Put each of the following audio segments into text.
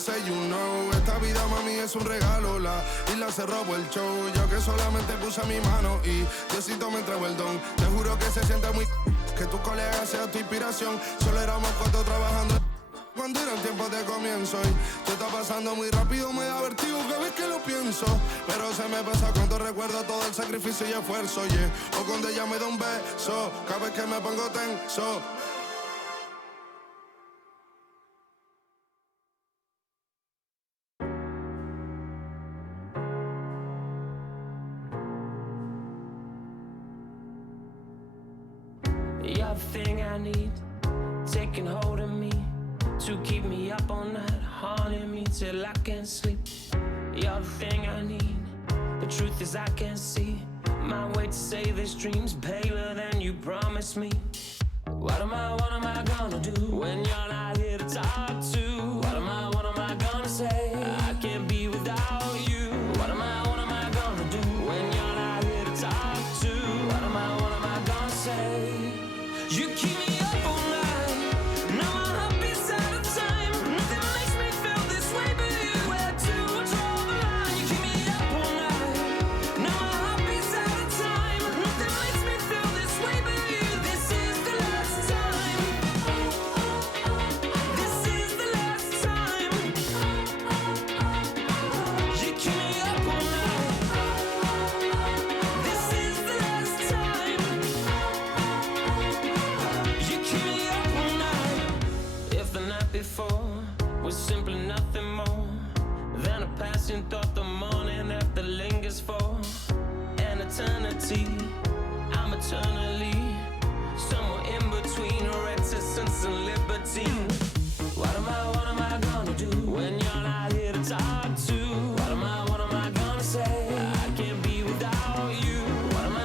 say you know. Esta vida, mami, es un regalo. La isla se robó el show. Yo que solamente puse mi mano y Diosito me entregó el don. Te juro que se siente muy que tu colega sea tu inspiración. Solo éramos 4 trabajando cuando eran tiempos de comienzo. Y te está pasando muy rápido, me da vertigo cada vez que lo pienso. Pero se me pasa cuando recuerdo todo el sacrificio y esfuerzo, yeah. O cuando ella me da un beso, cada vez que me pongo tenso. You're the thing I need, taking hold of me, to keep me up all night, haunting me till I can't sleep. You're the thing I need, the truth is I can't see my way to save these dreams, paler than you promised me. What am I gonna do when you're not here to talk to? What am I gonna say? I can't be without you. What am I gonna do when you're not here to talk to? What am I gonna say? You keep me up all night, now my heart beats out of time. Nothing makes me feel this way but you. Where to draw the line? You keep me up all night, now my heart beats out of time. Nothing makes me feel this way but you. This is the last time. This is the last time. You keep me up all night. This is the last time. You keep me up all night. If the night before was simply nothing more than a passing thought, the morning after lingers for an eternity, I'm eternally somewhere in between reticence and libertine. What am I gonna do when you're not here to talk to? What am I gonna say? I can't be without you. What am I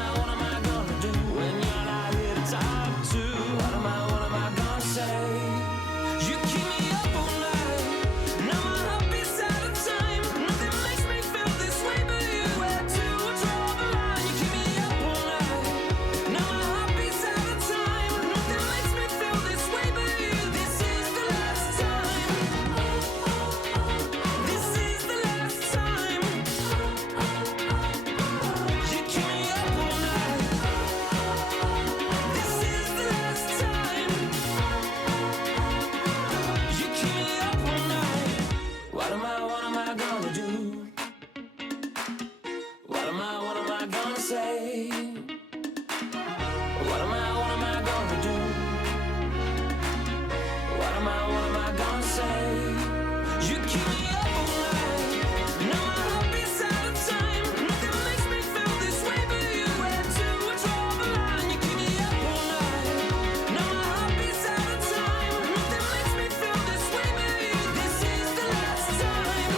gonna do when you're not here to talk to? What am I gonna say? You keep me up all night, now my heart beats out of time. Nothing makes me feel this way but you. Where to draw the line? You keep me up all night, now my heart beats out of time. Nothing makes me feel this way but you. This is the last time. This is the last time. You keep me up all night. This is the last time. You keep me up all night. What am I gonna do? What am I gonna say? What am I gonna do? What am I gonna say? You keep me up all night, now my heart beats out of time. Nothing makes me feel this way but you. Where to draw the line? You keep me up all night, now my heart beats out of time. Nothing makes me feel this way but you. This is the last time.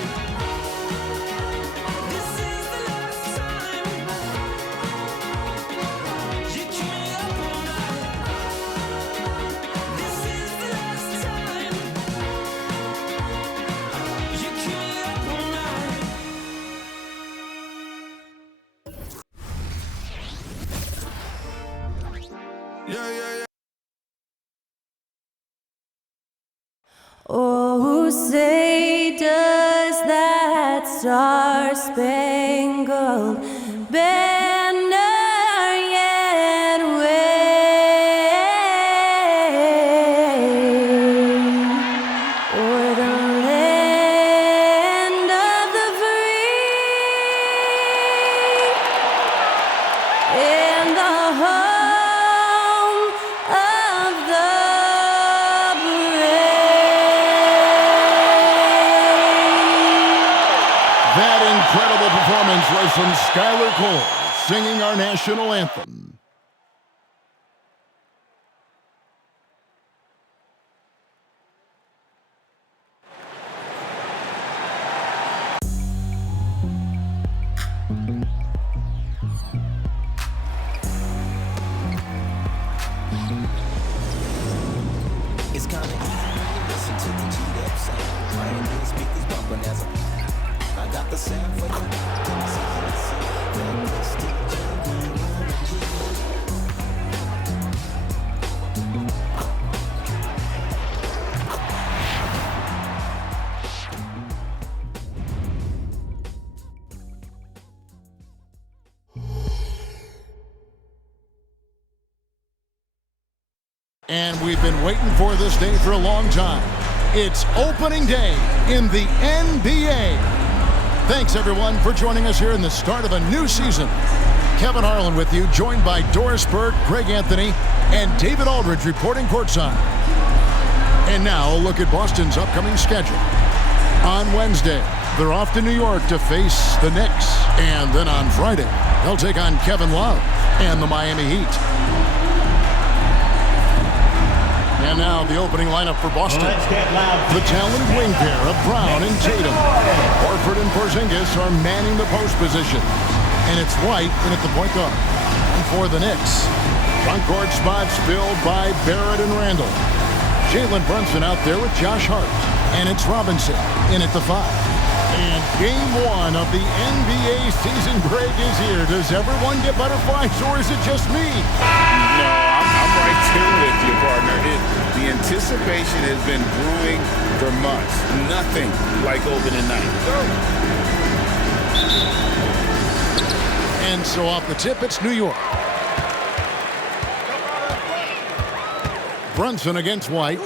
This is the last time. You keep me up all night. This is the last time. You keep me up all night. Yeah. Oh, say does that star-spangled banner yet wave o'er the land of the free and the home of the brave? That incredible performance was from Skylar Cole, singing our national anthem. It's kinda easy when you listen to the G-Dep sound. Right here, speakers bumping as I got the sound for you. And we've been waiting for this day for a long time. It's opening day in the NBA. Thanks, everyone, for joining us here in the start of a new season. Kevin Harlan with you, joined by Doris Burke, Greg Anthony, and David Aldridge reporting courtside. And now a look at Boston's upcoming schedule. On Wednesday, they're off to New York to face the Knicks. And then on Friday, they'll take on Kevin Love and the Miami Heat. And now the opening lineup for Boston. The talented wing pair of Brown and Tatum. Horford and Porzingis are manning the post position. And it's White in at the point guard. And for the Knicks, front court spots filled by Barrett and Randall. Jaylen Brunson out there with Josh Hart. And it's Robinson in at the 5. And game 1 of the NBA season break is here. Does everyone get butterflies, or is it just me? No, I'm right there with you, partner. The anticipation has been brewing for months. Nothing like opening night. And so off the tip, it's New York. Brunson against White.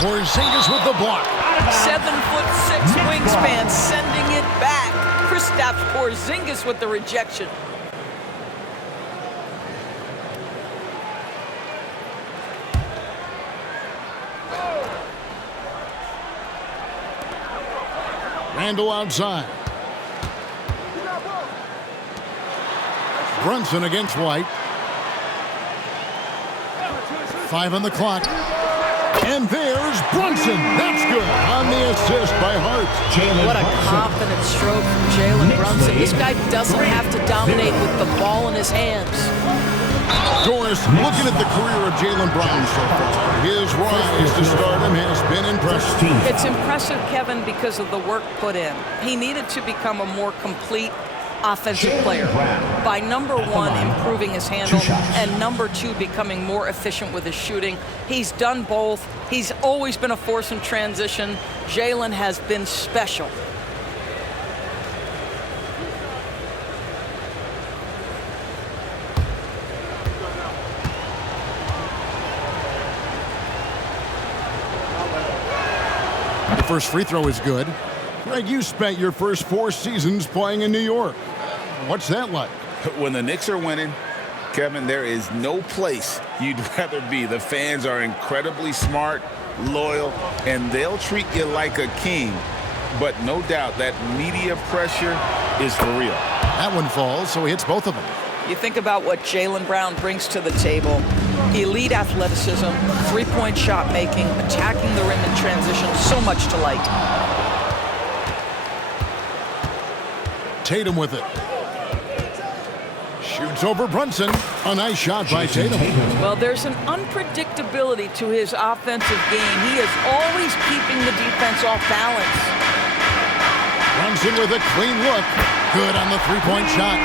Porzingis with the block. 7'6" wingspan, sending it back. Kristaps Porzingis with the rejection. Randall outside. Brunson against White. 5 on the clock. And there's Brunson. That's good on the assist by Hart. What a confident stroke from Jaylen Brunson. This guy doesn't have to dominate with the ball in his hands. Doris, looking at the career of Jaylen Brown so far, his rise to stardom has been impressive. It's impressive, Kevin, because of the work put in. He needed to become a more complete offensive player by number 1 improving his handle and number 2 becoming more efficient with his shooting. He's done both. He's always been a force in transition. Jaylen has been special. The first free throw is good. Greg, you spent your first 4 seasons playing in New York. What's that like? When the Knicks are winning, Kevin, there is no place you'd rather be. The fans are incredibly smart, loyal, and they'll treat you like a king. But no doubt that media pressure is for real. That one falls, so he hits both of them. You think about what Jaylen Brown brings to the table. Elite athleticism, three-point shot making, attacking the rim in transition, so much to like. Tatum with it. Shoots over Brunson. A nice shot by Tatum. Well, there's an unpredictability to his offensive game. He is always keeping the defense off balance. Brunson with a clean look. Good on the three-point shot.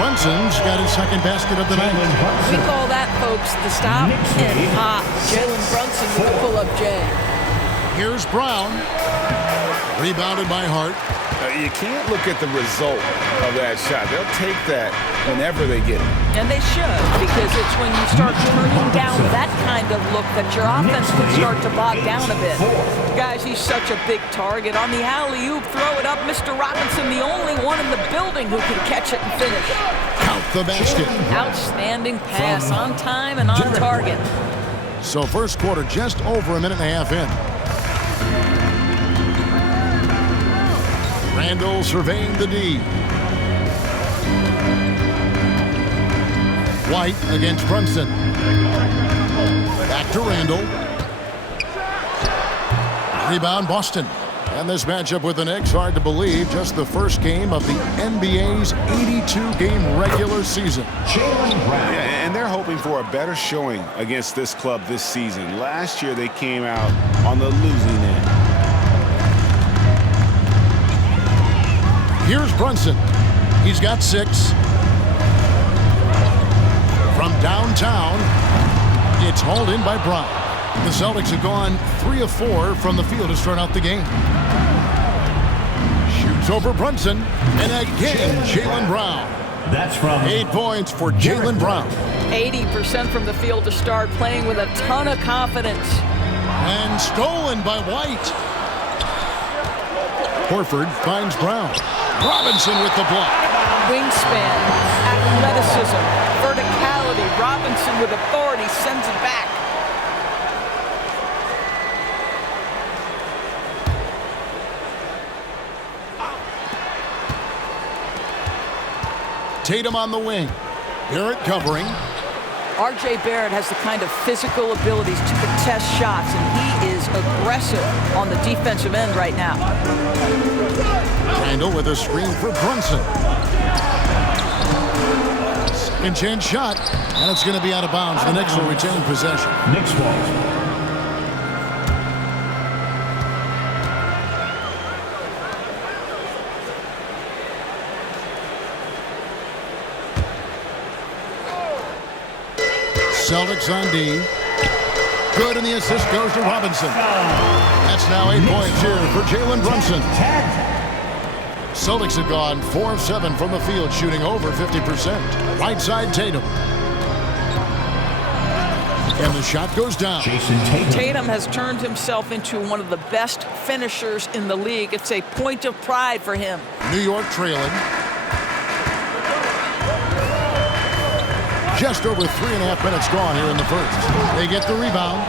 Brunson's got his second basket of the night. We call that, folks, the stop and pop. Jaylen Brunson with the pull-up J. Here's Brown. Rebounded by Hart. You can't look at the result of that shot. They'll take that whenever they get it. And they should, because it's when you start turning down that kind of look that your offense can start to bog down a bit. Guys, he's such a big target. On the alley-oop, throw it up. Mr. Robinson, the only one in the building who can catch it and finish. Count the basket. Outstanding pass, on time and on target. So first quarter just over a minute and a half in. Randall surveying the D. White against Brunson. Back to Randall. Rebound Boston. And this matchup with the Knicks, hard to believe, just the first game of the NBA's 82-game regular season. Yeah, and they're hoping for a better showing against this club this season. Last year they came out on the losing end. Here's Brunson. He's got 6. From downtown, it's hauled in by Brown. The Celtics have gone 3 of 4 from the field to start out the game. It's over Brunson. And again, Jaylen Brown. That's from 8 points for Jaylen Brown. 80% from the field to start, playing with a ton of confidence. And stolen by White. Horford finds Brown. Robinson with the block. Wingspan, athleticism, verticality. Robinson with authority sends it back. Tatum on the wing. Barrett covering. R.J. Barrett has the kind of physical abilities to contest shots, and he is aggressive on the defensive end right now. Randall with a screen for Brunson. Second chance shot, and it's going to be out of bounds. The Knicks will retain possession. Knicks ball. Celtics on D. Good, and the assist goes to Robinson. That's now 8 points here for Jalen Brunson. Celtics have gone 4 of 7 from the field, shooting over 50%. Right side, Tatum. And the shot goes down. Tatum has turned himself into one of the best finishers in the league. It's a point of pride for him. New York trailing. Just over 3.5 minutes gone here in the first. They get the rebound.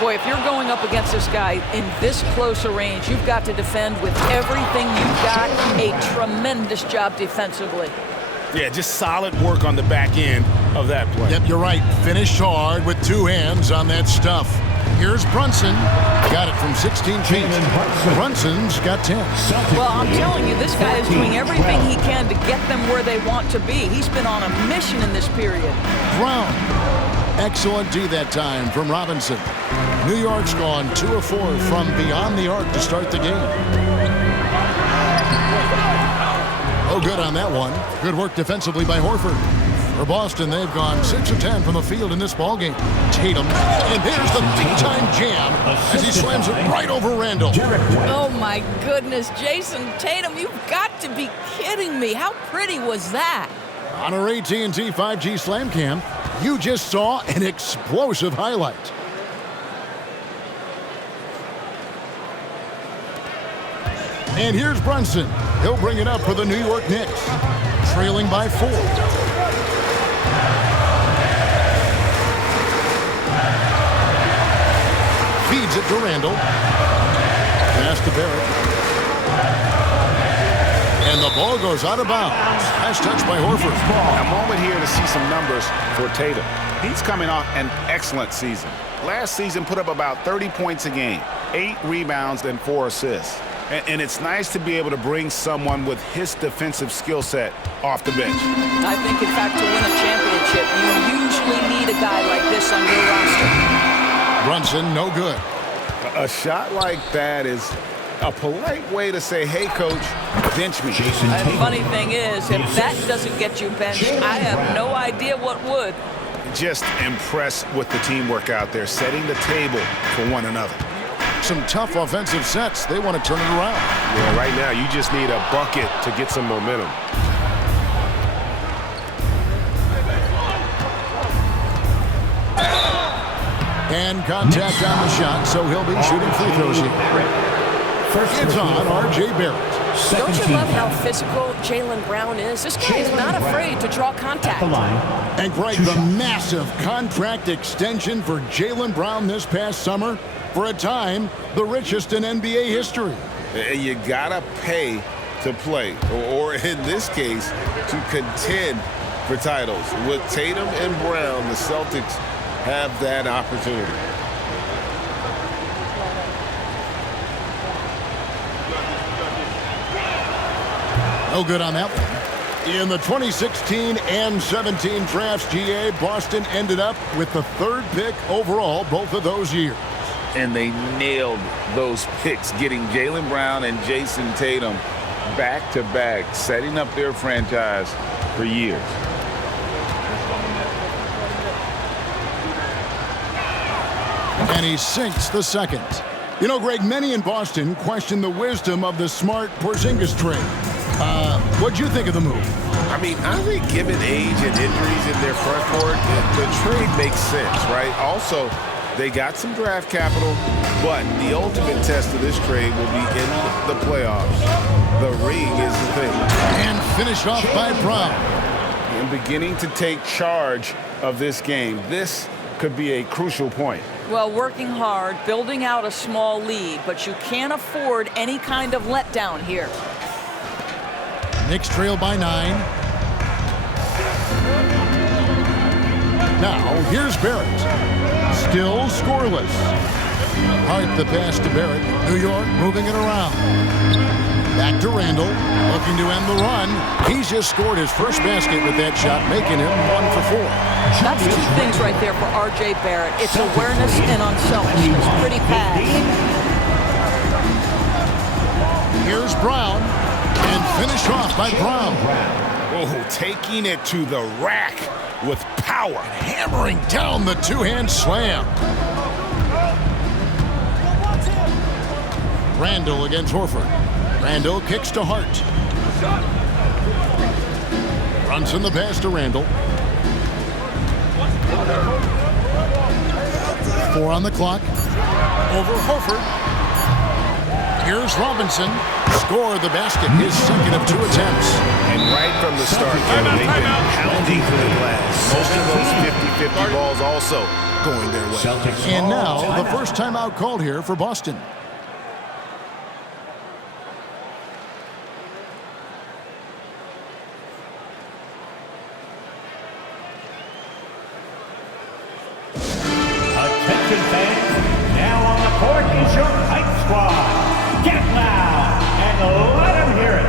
Boy, if you're going up against this guy in this close a range, you've got to defend with everything you've got. A tremendous job defensively. Yeah, just solid work on the back end of that play. Yep, you're right. Finished hard with 2 hands on that stuff. Here's Brunson. Got it from 16 feet. Brunson's got 10. Well, I'm telling you, this guy is doing everything he can to get them where they want to be. He's been on a mission in this period. Brown. Excellent D that time from Robinson. New York's gone 2 of 4 from beyond the arc to start the game. Oh, good on that one. Good work defensively by Horford. For Boston, they've gone 6 of 10 from the field in this ballgame. Tatum, and there's the big-time jam as he slams it right over Randall. Oh, my goodness. Jason Tatum, you've got to be kidding me. How pretty was that? On our AT&T 5G Slam Cam, you just saw an explosive highlight. And here's Brunson. He'll bring it up for the New York Knicks. Trailing by 4. Feeds it to Randall. Pass to Barrett. And the ball goes out of bounds. Nice touch by Horford. A moment here to see some numbers for Tatum. He's coming off an excellent season. Last season put up about 30 points a game, 8 rebounds, and 4 assists. And it's nice to be able to bring someone with his defensive skill set off the bench. I think, in fact, to win a championship, you usually need a guy like this on your roster. Brunson, no good. A shot like that is a polite way to say, hey, coach, bench me. And the funny thing is, if that doesn't get you benched, I have no idea what would. Just impressed with the teamwork out there, setting the table for one another. Some tough offensive sets. They want to turn it around. Yeah, right now you just need a bucket to get some momentum. And contact on the shot, so he'll be shooting free throws here. It's on R.J. Barrett. Don't you love how physical Jaylen Brown is? This guy is not afraid to draw contact. And Greg, the massive contract extension for Jaylen Brown this past summer. For a time, the richest in NBA history. You gotta pay to play, or in this case, to contend for titles. With Tatum and Brown, the Celtics have that opportunity. No good on that one. In the 2016 and 17 drafts, GA, Boston ended up with the 3rd pick overall both of those years. And they nailed those picks, getting Jaylen Brown and Jason Tatum back-to-back, setting up their franchise for years. And he sinks the second. You know, Greg, many in Boston question the wisdom of the Smart Porzingis trade. What'd you think of the move? I mean, I think given age and injuries in their front court, the trade makes sense, right? Also, they got some draft capital, but the ultimate test of this trade will be in the playoffs. The ring is the thing. And finished off by Brown. And beginning to take charge of this game. This could be a crucial point. Well, working hard, building out a small lead, but you can't afford any kind of letdown here. Knicks trail by 9. Now, here's Barrett. Still scoreless. Hart the pass to Barrett. New York moving it around. Back to Randall, looking to end the run. He's just scored his first basket with that shot, making him 1 for 4. That's 2 things right there for R.J. Barrett. It's awareness and unselfishness. Pretty pass. Here's Brown, and finished off by Brown. Oh, taking it to the rack with power. Hammering down the two-hand slam. Randall against Horford. Randall kicks to Hart. Brunson the pass to Randall. 4 on the clock. Over Horford. Here's Robinson. Scored the basket, his second of 2 attempts. And right from the start, Kevin, they've been pounding for the glass. Most of those 50-50 balls also going their way. And now, the first timeout called here for Boston. Attention fans, now on the court is your Kite Squad. Get loud and let them hear it.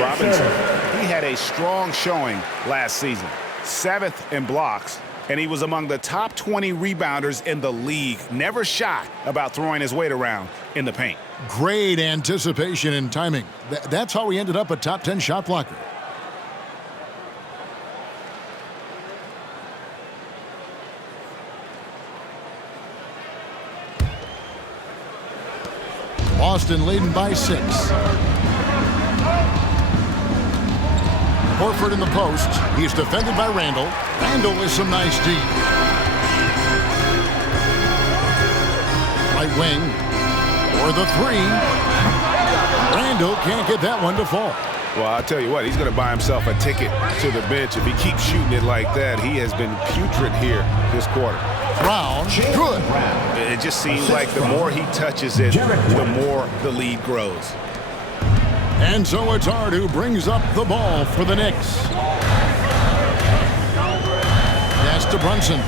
Robinson. He had a strong showing last season. 7th in blocks, and he was among the top 20 rebounders in the league. Never shy about throwing his weight around in the paint. Great anticipation and timing. That's how he ended up a top 10 shot blocker. Boston leading by 6. Horford in the post. He's defended by Randall. Randall with some nice D. Right wing. For the 3. Randall can't get that one to fall. Well, I'll tell you what, he's going to buy himself a ticket to the bench. If he keeps shooting it like that, he has been putrid here this quarter. Brown, good. It just seems like the more he touches it, the more the lead grows. And so it's Hart who brings up the ball for the Knicks. Pass to Brunson.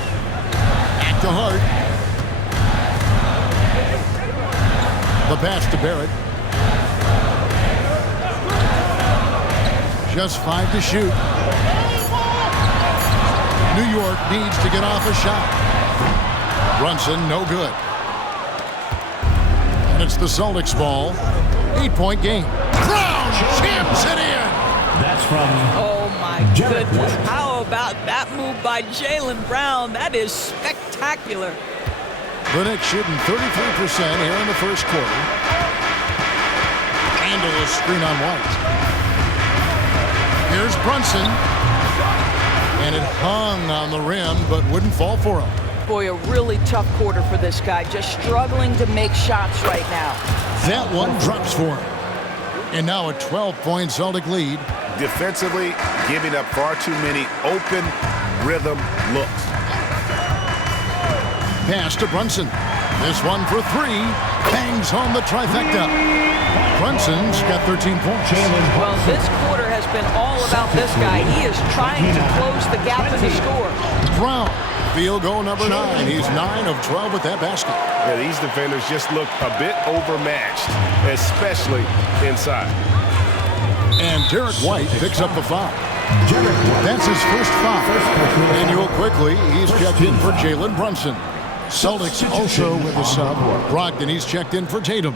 Back to Hart. The pass to Barrett. Just 5 to shoot. New York needs to get off a shot. Brunson, no good. And it's the Celtics ball. 8-point game. Brown chips it in. That's from... Oh, my goodness. How about that move by Jaylen Brown? That is spectacular. The Knicks shooting 33% here in the first quarter. Handle a screen on White. Here's Brunson. And it hung on the rim, but wouldn't fall for him. Boy, a really tough quarter for this guy. Just struggling to make shots right now. That one drops for him. And now a 12-point Celtic lead. Defensively, giving up far too many open rhythm looks. Pass to Brunson. This one for three. Bangs home the trifecta. Brunson's got 13 points. Well, this quarter has been all about this guy. He is trying to close the gap in the score. Brown, field goal number 9. He's 9 of 12 with that basket. Yeah, these defenders just look a bit overmatched, especially inside. And Derek White picks up the foul. That's his first foul. And you'll quickly, he's checked in for Jaylen Brunson. Celtics also with a sub. Brogdon, he's checked in for Tatum.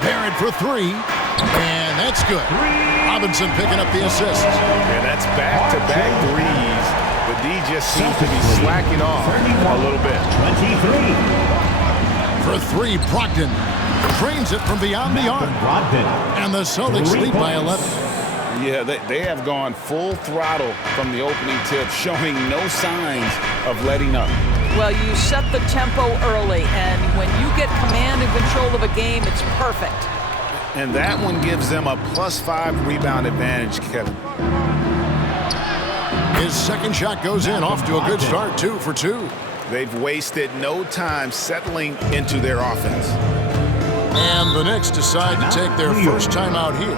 Barrett for three. And that's good. Robinson picking up the assist. And that's back-to-back threes. The D just seems to be slacking off a little bit. 23. For three, Brogdon trains it from beyond the arc. And the Celtics lead by 11. Yeah, they have gone full throttle from the opening tip, showing no signs of letting up. Well, you set the tempo early, and when you get command and control of a game, it's perfect. And that one gives them a +5 rebound advantage, Kevin. His second shot goes in, off to a good start, 2 for 2. They've wasted no time settling into their offense. And the Knicks decide to take their first time out here.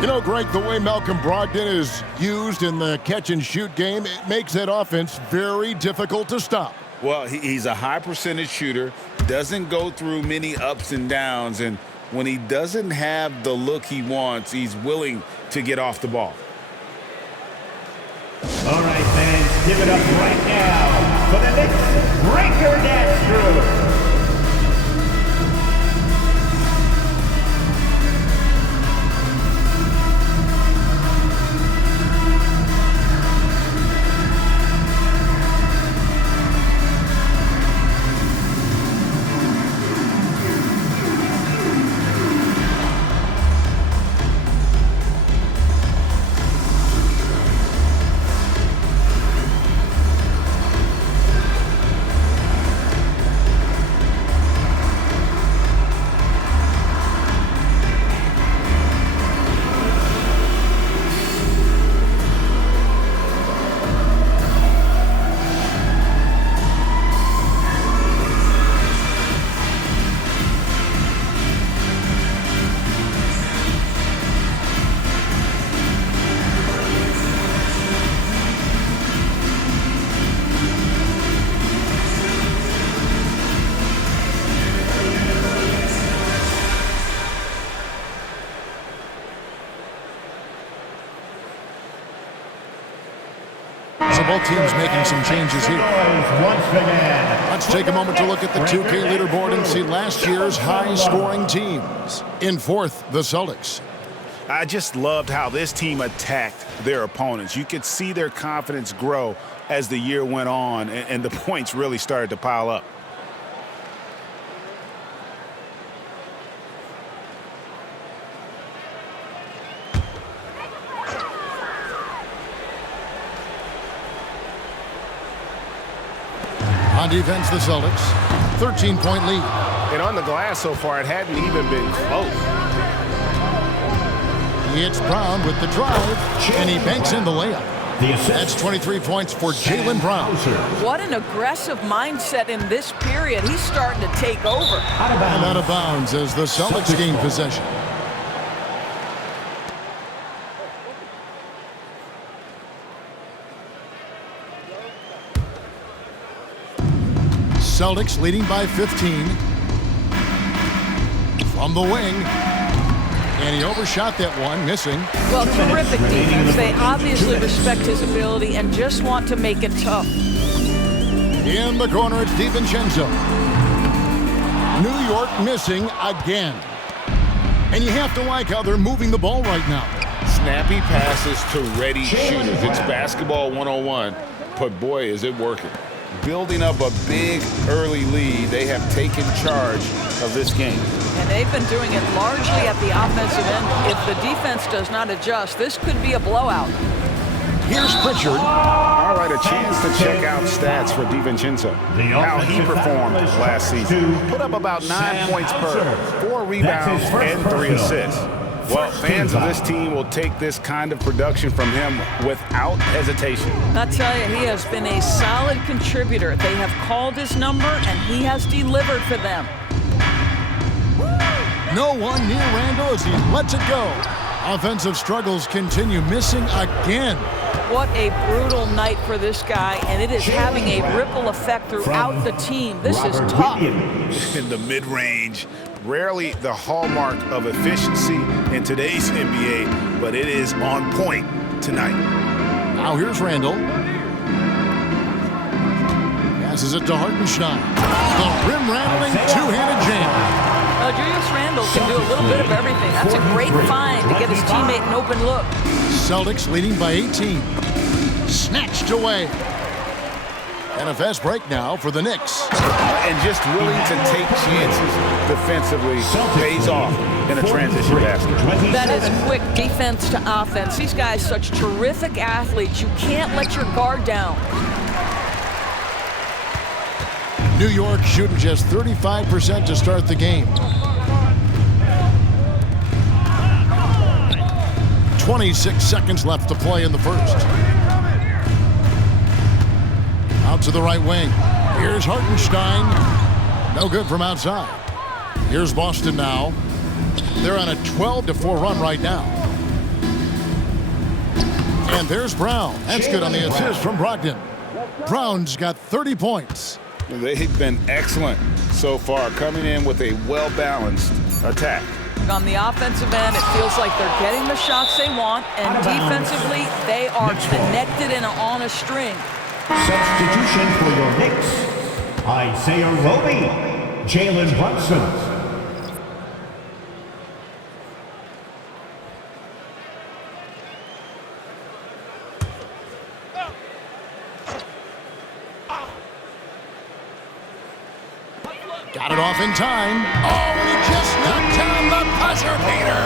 You know, Greg, the way Malcolm Brogdon is used in the catch-and-shoot game, it makes that offense very difficult to stop. Well, he's a high-percentage shooter, doesn't go through many ups and downs, and when he doesn't have the look he wants, he's willing to get off the ball. All right, fans, give it up right now for the Knicks breaker dance crew. So both teams making some changes here. Let's take a moment to look at the 2K leaderboard and see last year's high-scoring teams. In fourth, the Celtics. I just loved how this team attacked their opponents. You could see their confidence grow as the year went on, and the points really started to pile up. On defense, the Celtics, 13-point lead. And on the glass so far, it hadn't even been close. It's Brown with the drive, and he banks in the layup. That's 23 points for Jaylen Brown. What an aggressive mindset in this period. He's starting to take over. And out of bounds as the Celtics gain possession. Celtics leading by 15. From the wing. And he overshot that one, missing. Well, terrific defense. They obviously respect his ability and just want to make it tough. In the corner, it's DiVincenzo. New York missing again. And you have to like how they're moving the ball right now. Snappy passes to ready shooters. It's basketball 101. but boy, is it working. Building up a big early lead, they have taken charge of this game. And they've been doing it largely at the offensive end. If the defense does not adjust, this could be a blowout. Here's Pritchard. All right, a chance to check out stats for DiVincenzo. How he performed last season. Put up about 9 points per, 4 rebounds, and 3 assists. Well, fans of this team will take this kind of production from him without hesitation. I tell you, he has been a solid contributor. They have called his number, and he has delivered for them. No one near Randall as he lets it go. Offensive struggles continue, missing again. What a brutal night for this guy, and it is having a ripple effect throughout the team. This is tough. In the mid-range, rarely the hallmark of efficiency in today's NBA, but it is on point tonight. Now here's Randall. Passes it to Hartenstein. The rim-rattling two-handed jam. Julius Randle can do a little bit of everything. That's a great find to get his teammate an open look. Celtics leading by 18. Snatched away. And a fast break now for the Knicks. And just willing to take chances defensively pays off in a transition basket. That is quick defense to offense. These guys such terrific athletes. You can't let your guard down. New York shooting just 35% to start the game. 26 seconds left to play in the first. Out to the right wing. Here's Hartenstein. No good from outside. Here's Boston now. They're on a 12-4 run right now. And there's Brown. That's good on the assist from Brogdon. Brown's got 30 points. They've been excellent so far, coming in with a well-balanced attack. On the offensive end, it feels like they're getting the shots they want, and defensively, they are connected and on a string. Substitution for your Knicks, Isaiah Roby, Jaylen Brunson. Got it off in time. Oh, and he just knocked down the buzzer beater.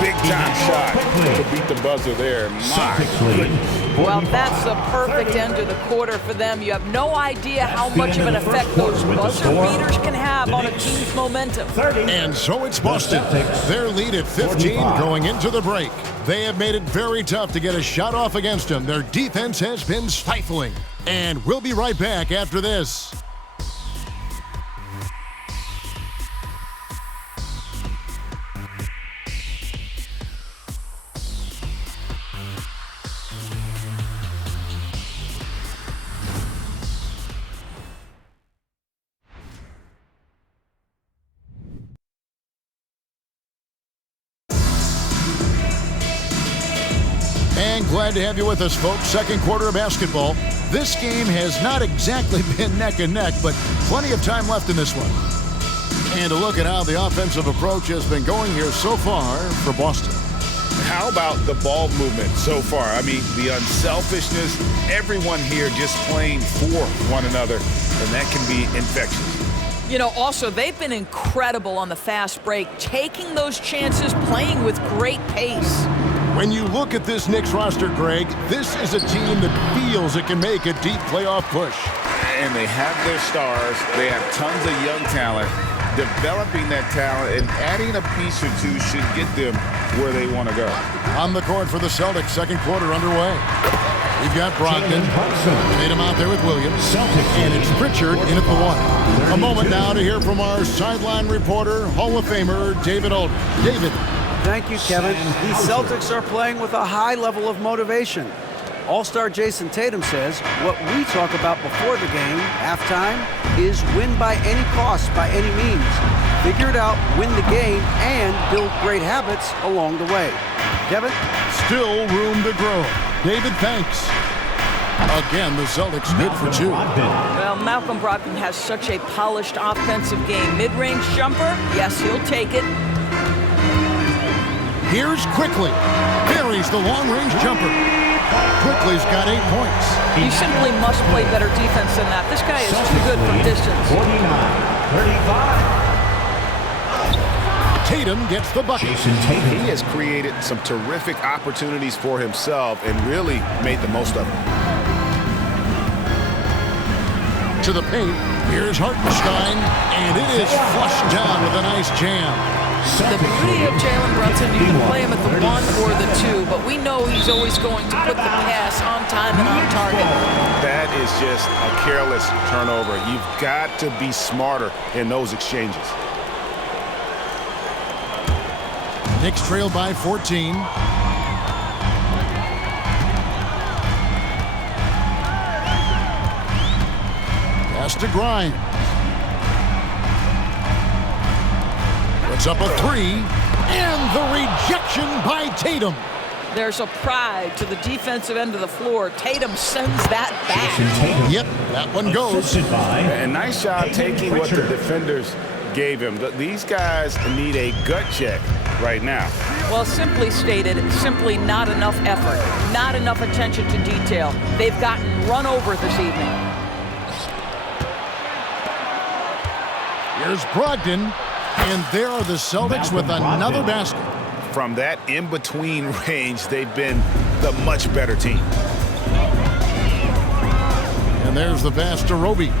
Big time shot to beat the buzzer there. My goodness. Well, that's the perfect end to the quarter for them. You have no idea how much of an effect those buzzer beaters can have on a team's momentum. And so it's Boston. Their lead at 15 going into the break. They have made it very tough to get a shot off against them. Their defense has been stifling. And we'll be right back after this. And glad to have you with us, folks. Second quarter of basketball. This game has not exactly been neck and neck, but plenty of time left in this one. And to look at how the offensive approach has been going here so far for Boston. How about the ball movement so far? I mean, the unselfishness, everyone here just playing for one another, and that can be infectious. You know, also, they've been incredible on the fast break, taking those chances, playing with great pace. When you look at this Knicks roster, Greg, this is a team that feels it can make a deep playoff push. And they have their stars. They have tons of young talent. Developing that talent and adding a piece or two should get them where they want to go. On the court for the Celtics, second quarter underway. We've got Brogdon. Made him out there with Williams. And it's Pritchard in at the one. A moment now to hear from our sideline reporter, Hall of Famer, David Aldridge. David. Thank you, Kevin. These Celtics are playing with a high level of motivation. All-star Jason Tatum says what we talk about before the game, halftime, is win by any cost, by any means. Figure it out, win the game, and build great habits along the way. Kevin? Still room to grow. David, thanks. Again, the Celtics good for two. Well, Malcolm Brogdon has such a polished offensive game. Mid-range jumper, yes, he'll take it. Here's quickly. Buries the long-range jumper. Quickly's got 8 points. You simply must play better defense than that. This guy is too good for distance. 49-35. Tatum gets the bucket. He has created some terrific opportunities for himself and really made the most of them. To the paint, here's Hartenstein, and it is flushed down with a nice jam. The beauty of Jalen Brunson, you can play him at the 1 or the 2, but we know he's always going to put the pass on time and on target. That is just a careless turnover. You've got to be smarter in those exchanges. Knicks trail by 14. Pass to Grimes. Puts up a 3, and the rejection by Tatum. There's a pride to the defensive end of the floor. Tatum sends that back. Yep, that one goes. A nice job taking what the defenders gave him. These guys need a gut check right now. Well, simply stated, simply not enough effort, not enough attention to detail. They've gotten run over this evening. Here's Brogdon, and there are the Celtics with another basket. From that in-between range, they've been the much better team. And there's the pass to Roby.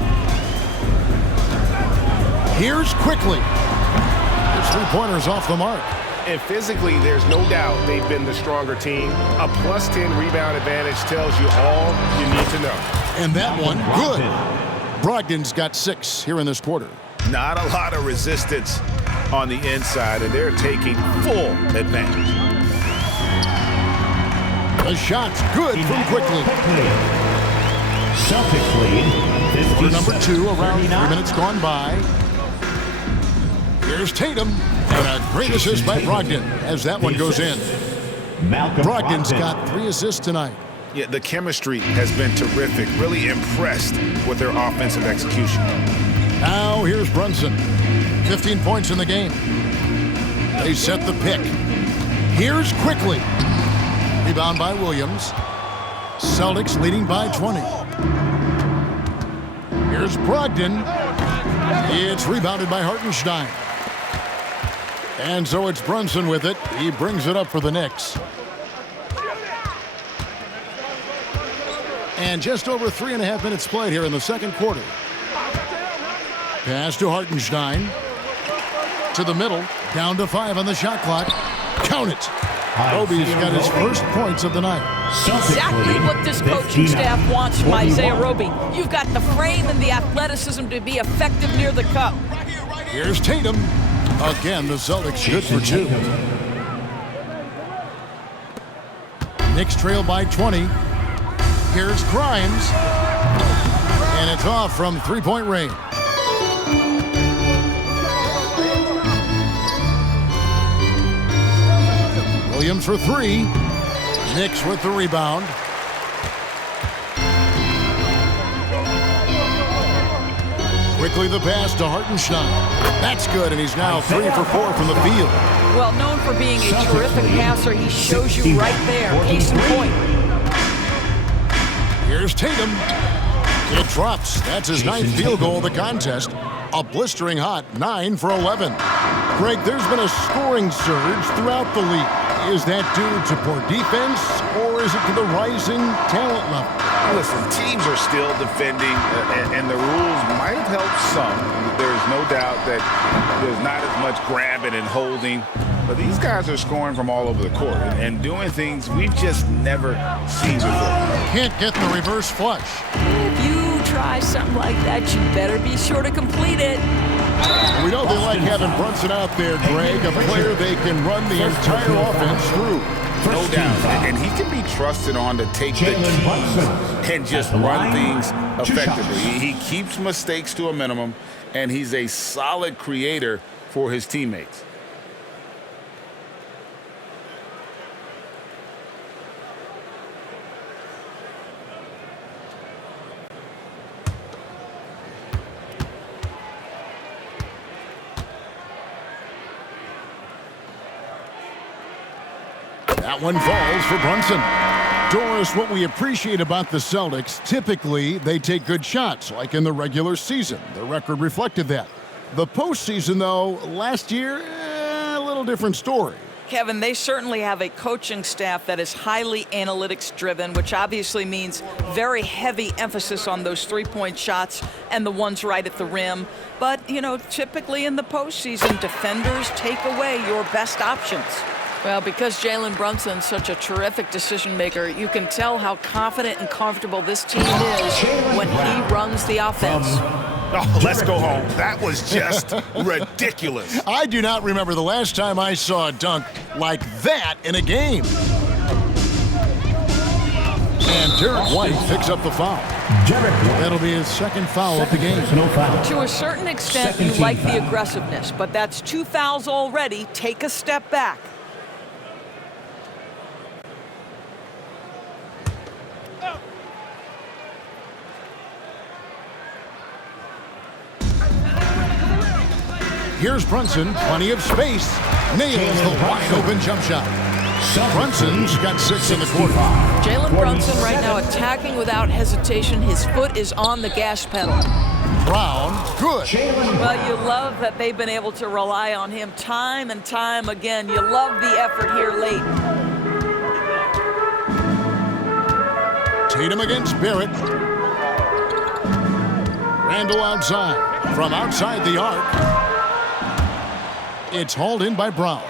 Here's Quickly. His three-pointer's off the mark. And physically, there's no doubt they've been the stronger team. A +10 rebound advantage tells you all you need to know. And that one, good. Brogdon's got 6 here in this quarter. Not a lot of resistance on the inside, and they're taking full advantage. The shot's good from Quickly. Celtics lead. Quarter number 2, around 3 minutes gone by. Here's Tatum, and a great assist by Brogdon as that one goes in. Brogdon's got 3 assists tonight. Yeah, the chemistry has been terrific. Really impressed with their offensive execution. Now here's Brunson. 15 points in the game. They set the pick. Here's Quickly. Rebound by Williams. Celtics leading by 20. Here's Brogdon. It's rebounded by Hartenstein. And so it's Brunson with it. He brings it up for the Knicks. And just over 3.5 minutes played here in the second quarter. Pass to Hartenstein. To the middle. Down to 5 on the shot clock. Count it. Roby's got his first points of the night. Exactly what this coaching staff wants from Isaiah Roby. You've got the frame and the athleticism to be effective near the cup. Here's Tatum. Again, the Celtics good for 2. Knicks trail by 20. Here's Grimes. And it's off from three-point range. Williams for 3. Knicks with the rebound. Quickly the pass to Hartenstein. That's good, and he's now 3 for 4 from the field. Well, known for being a terrific passer, he shows you right there. Case in point. Here's Tatum. It drops. That's his 9th field goal of the contest. A blistering hot 9 for 11. Greg, there's been a scoring surge throughout the league. Is that due to poor defense, or is it to the rising talent level? Listen, teams are still defending, and the rules might have helped some. There's no doubt that there's not as much grabbing and holding. But these guys are scoring from all over the court and doing things we've just never seen before. Can't get the reverse flush. If you try something like that, you better be sure to complete it. We know they like having Brunson out there, Greg, a player they can run the entire offense through. No doubt. And he can be trusted on to take the keys and just run things effectively. He keeps mistakes to a minimum, and he's a solid creator for his teammates. That one falls for Brunson. Doris, what we appreciate about the Celtics, typically they take good shots, like in the regular season. Their record reflected that. The postseason, though, last year, a little different story. Kevin, they certainly have a coaching staff that is highly analytics-driven, which obviously means very heavy emphasis on those three-point shots and the ones right at the rim. But, typically in the postseason, defenders take away your best options. Well, because Jalen Brunson's such a terrific decision maker, you can tell how confident and comfortable this team is when he runs the offense. Oh, let's go home. That was just ridiculous. I do not remember the last time I saw a dunk like that in a game. And Derek White picks up the foul. That'll be his second foul of the game. To a certain extent, you like the aggressiveness, but that's 2 fouls already. Take a step back. Here's Brunson, plenty of space. Nails the wide-open jump shot. Brunson's got 6 in the quarter. Jalen Brunson right now attacking without hesitation. His foot is on the gas pedal. Brown, good. Well, you love that they've been able to rely on him time and time again. You love the effort here late. Tatum against Barrett. Randall outside. From outside the arc. It's hauled in by Brown.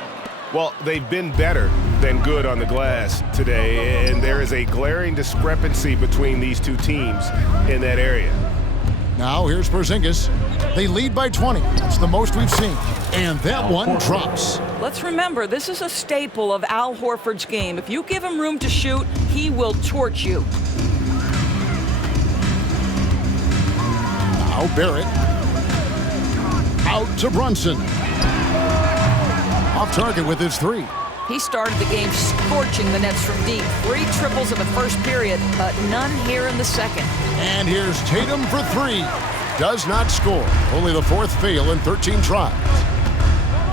Well, they've been better than good on the glass today, and there is a glaring discrepancy between these two teams in that area. Now here's Porzingis. They lead by 20. That's the most we've seen. And that one drops. Let's remember, this is a staple of Al Horford's game. If you give him room to shoot, he will torch you. Now Barrett. Out to Brunson. Off target with his 3. He started the game scorching the Nets from deep. 3 triples in the first period, but none here in the second. And here's Tatum for 3. Does not score. Only the 4th fail in 13 tries.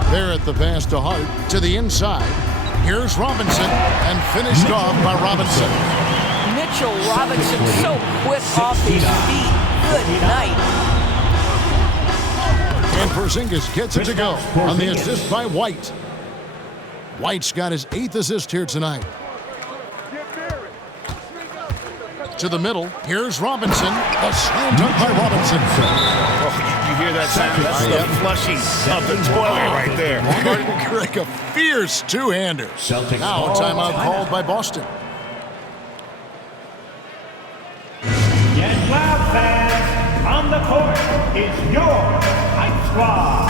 Barrett the pass to Hart to the inside. Here's Robinson and finished off by Robinson. Mitchell Robinson so quick off his feet. Good night. And Porzingis gets it to go on the assist by White. White's got his 8th assist here tonight. To the middle, here's Robinson. A slam dunk by Robinson. Oh, you hear that sound? That's the flushing of the toilet right there. Greg, a fierce two-hander. Now a timeout called by Boston. Get loud, fans. On the court is your Hype Squad.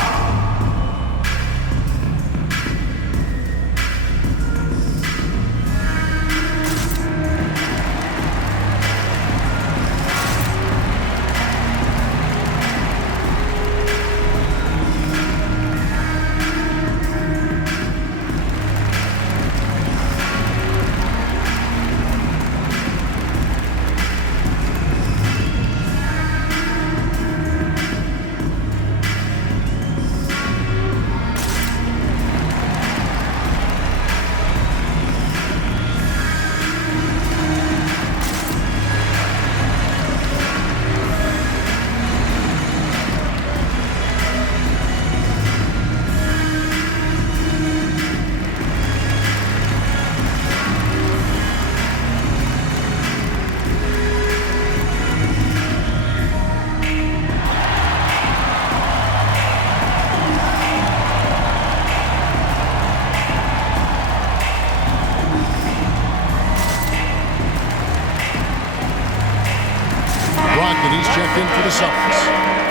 in for the Celtics.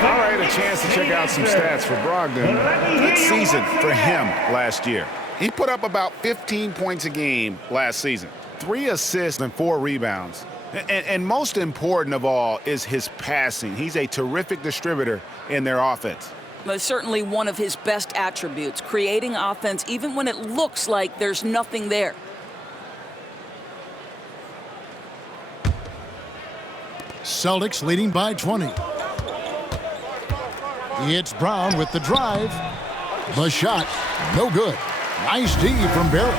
All right, a chance to check out some stats for Brogdon. Good season for him last year. He put up about 15 points a game last season, 3 assists and 4 rebounds. And most important of all is his passing. He's a terrific distributor in their offense. But certainly one of his best attributes, creating offense even when it looks like there's nothing there. Celtics leading by 20. It's Brown with the drive. The shot, no good. Nice D from Barrett.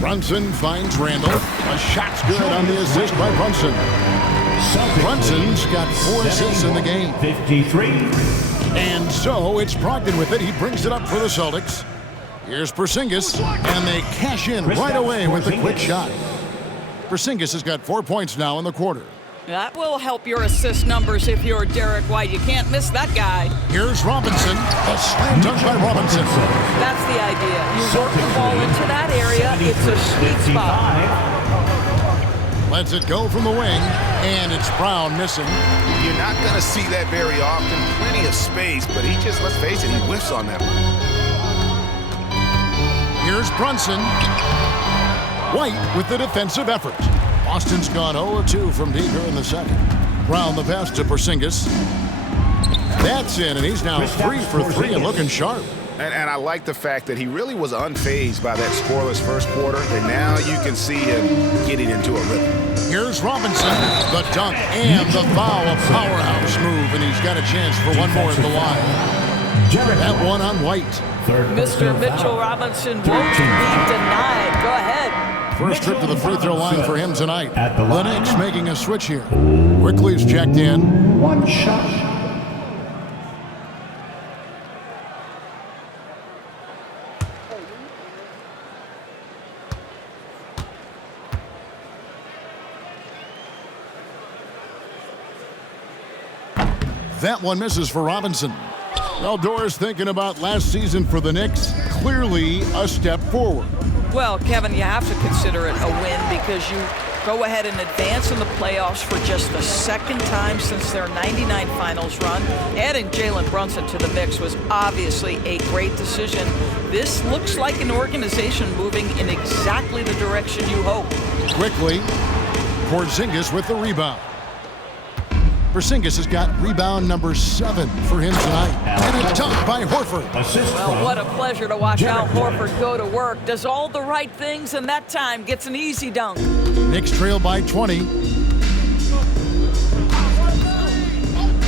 Brunson finds Randall. A shot's good on the assist by Brunson. Brunson's got 4 assists in the game. 53. And so it's Brogdon with it. He brings it up for the Celtics. Here's Porzingis, and they cash in right away with a quick shot. Porzingis has got 4 points now in the quarter. That will help your assist numbers if you're Derek White. You can't miss that guy. Here's Robinson. A slam dunk by Robinson. That's the idea. You work the ball into that area. It's a sweet spot. Lets it go from the wing, and it's Brown missing. You're not going to see that very often. Plenty of space, but he just, let's face it, he whiffs on that one. Here's Brunson. White with the defensive effort. Boston's gone 0-2 from deep here in the second. Brown the pass to Porzingis. That's in, and he's now 3 for 3 and looking sharp. And I like the fact that he really was unfazed by that scoreless first quarter, and now you can see him getting into a rhythm. Here's Robinson, the dunk and the foul, a powerhouse move, and he's got a chance for one more at the line. That one on White. Mr. Mitchell Robinson won't be denied. Go ahead. First trip to the free throw line for him tonight. The Knicks making a switch here. Quickly's checked in. 1 shot. That one misses for Robinson. Eldor's thinking about last season for the Knicks. Clearly a step forward. Well, Kevin, you have to consider it a win because you go ahead and advance in the playoffs for just the second time since their '99 finals run. Adding Jaylen Brunson to the mix was obviously a great decision. This looks like an organization moving in exactly the direction you hope. Quickly, Porzingis with the rebound. Porzingis has got rebound number 7 for him tonight. And a dunk by Horford. Well, what a pleasure to watch Al Horford go to work. Does all the right things, and that time gets an easy dunk. Knicks trail by 20.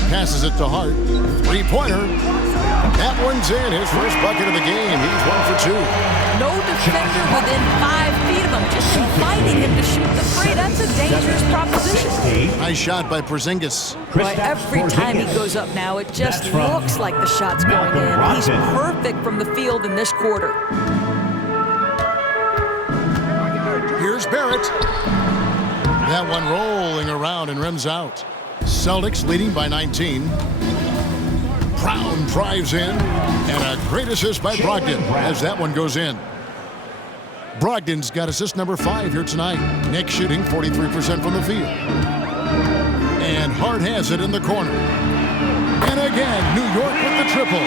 Passes it to Hart. 3-pointer. That one's in. His first bucket of the game. He's 1 for 2. No defender within 5 feet of him, just inviting him to shoot the three. That's a dangerous proposition. Nice shot by Porzingis. Boy, every time he goes up now, it just looks like the shot's going in. He's perfect from the field in this quarter. Here's Barrett. That one rolling around and rims out. Celtics leading by 19. Brown drives in, and a great assist by Brogdon as that one goes in. Brogdon's got assist number 5 here tonight. Knicks shooting 43% from the field. And Hart has it in the corner. And again, New York with the triple.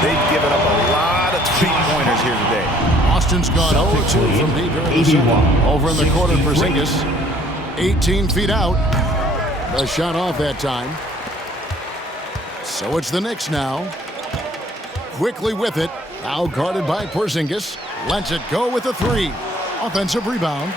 They've given up a lot of three-pointers here today. Austin's gone 0-2 from deep here in the second. Over in the corner for Porzingis. 18 feet out. The shot off that time. So it's the Knicks now. Quickly with it. Now guarded by Porzingis. Lets it go with a 3. Offensive rebound.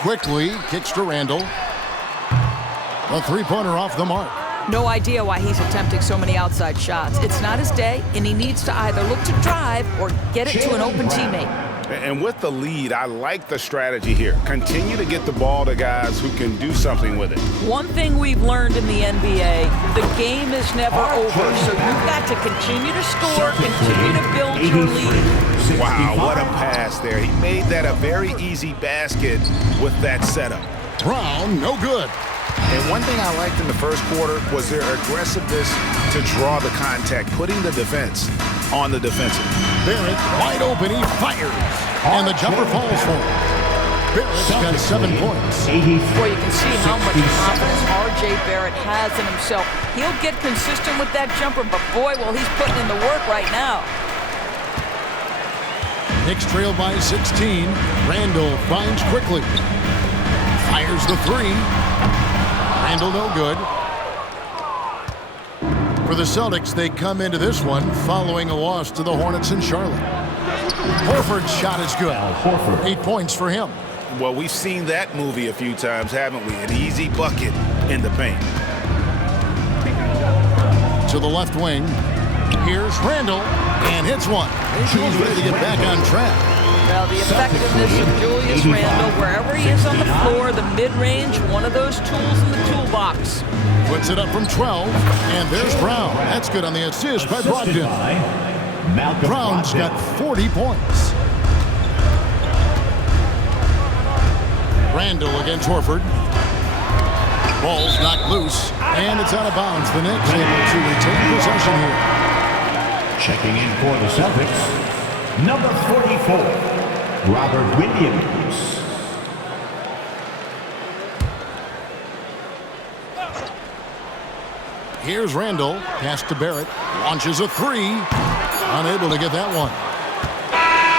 Quickly kicks to Randall. A 3-pointer off the mark. No idea why he's attempting so many outside shots. It's not his day, and he needs to either look to drive or get it to an open teammate. And with the lead, I like the strategy here. Continue to get the ball to guys who can do something with it. One thing we've learned in the NBA, the game is never over, so you've got to continue to score, continue to build your lead. Wow, what a pass there. He made that a very easy basket with that setup. Brown, no good. And one thing I liked in the first quarter was their aggressiveness to draw the contact, putting the defense on the defensive. Barrett wide open, he fires. And the jumper falls for him. Barrett's got 7 points. Boy, you can see how much confidence R.J. Barrett has in himself. He'll get consistent with that jumper, but boy, well, he's putting in the work right now. Knicks trail by 16. Randall finds quickly. Fires the 3. Randall no good. For the Celtics, they come into this one following a loss to the Hornets in Charlotte. Horford's shot is good. 8 points for him. Well, we've seen that movie a few times, haven't we? An easy bucket in the paint. To the left wing. Here's Randall. And hits one. He's ready to get back on track. Well, the effectiveness of Julius Randle, wherever he is on the floor, the mid-range, one of those tools in the toolbox. Puts it up from 12, and there's Brown. That's good on the assist by Brogdon. Brown's got 40 points. Randle against Horford. Ball's knocked loose, and it's out of bounds. The Knicks able to retain possession here. Checking in for the Celtics, number 44, Robert Williams. Here's Randle. Pass to Barrett. Launches a three. Unable to get that one.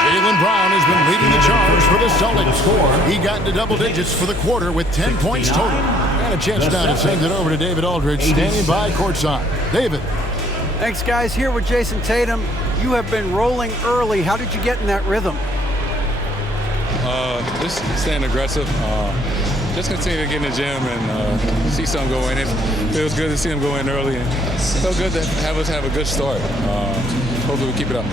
Jaylen Brown has been leading the charge for the Celtics. He got into double digits for the quarter with 10 points total. And a chance now to send it over to David Aldridge, standing by courtside. David. Thanks, guys. Here with Jason Tatum. You have been rolling early. How did you get in that rhythm? Just staying aggressive. Just continue to get in the gym and see something go in. It feels good to see them go in early. And it feels good to have us have a good start. Hopefully we keep it up.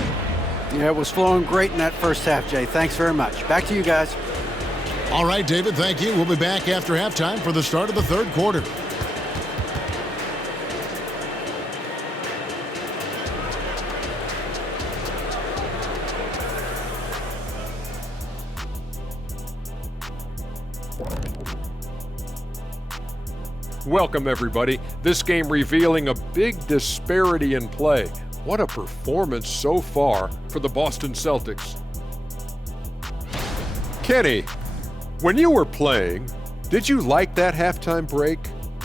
Yeah, it was flowing great in that first half, Jay. Thanks very much. Back to you guys. All right, David, thank you. We'll be back after halftime for the start of the third quarter. Welcome, everybody. This game revealing a big disparity in play. What a performance so far for the Boston Celtics. Kenny, when you were playing, did you like that halftime break,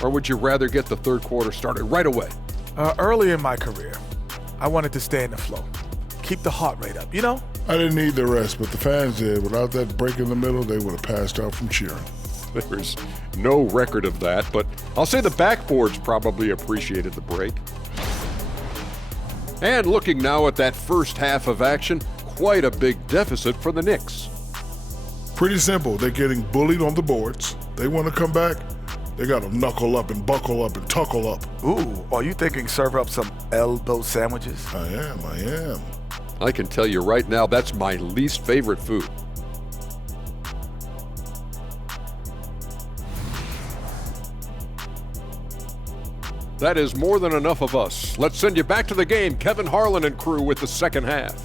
or would you rather get the third quarter started right away? Early in my career, I wanted to stay in the flow. Keep the heart rate up, you know? I didn't need the rest, but the fans did. Without that break in the middle, they would have passed out from cheering. There's no record of that, but I'll say the backboards probably appreciated the break. And looking now at that first half of action, quite a big deficit for the Knicks. Pretty simple. They're getting bullied on the boards. They want to come back. They got to knuckle up and buckle up and tuckle up. Ooh, are you thinking serve up some elbow sandwiches? I am. I can tell you right now, that's my least favorite food. That is more than enough of us. Let's send you back to the game. Kevin Harlan and crew with the second half.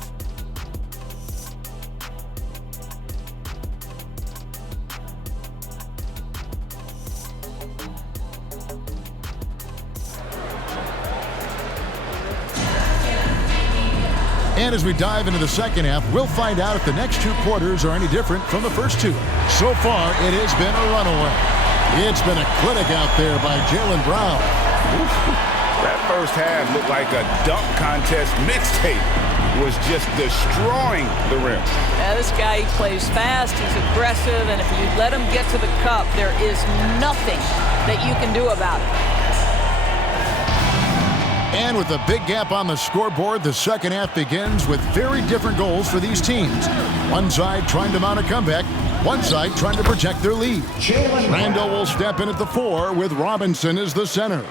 And as we dive into the second half, we'll find out if the next two quarters are any different from the first two. So far, it has been a runaway. It's been a clinic out there by Jaylen Brown. That first half looked like a dunk contest mixtape. Was just destroying the rim. Now, this guy, he plays fast, he's aggressive, and if you let him get to the cup, there is nothing that you can do about it. And with a big gap on the scoreboard, the second half begins with very different goals for these teams. One side trying to mount a comeback, one side trying to protect their lead. Randle will step in at the 4 with Robinson as the center.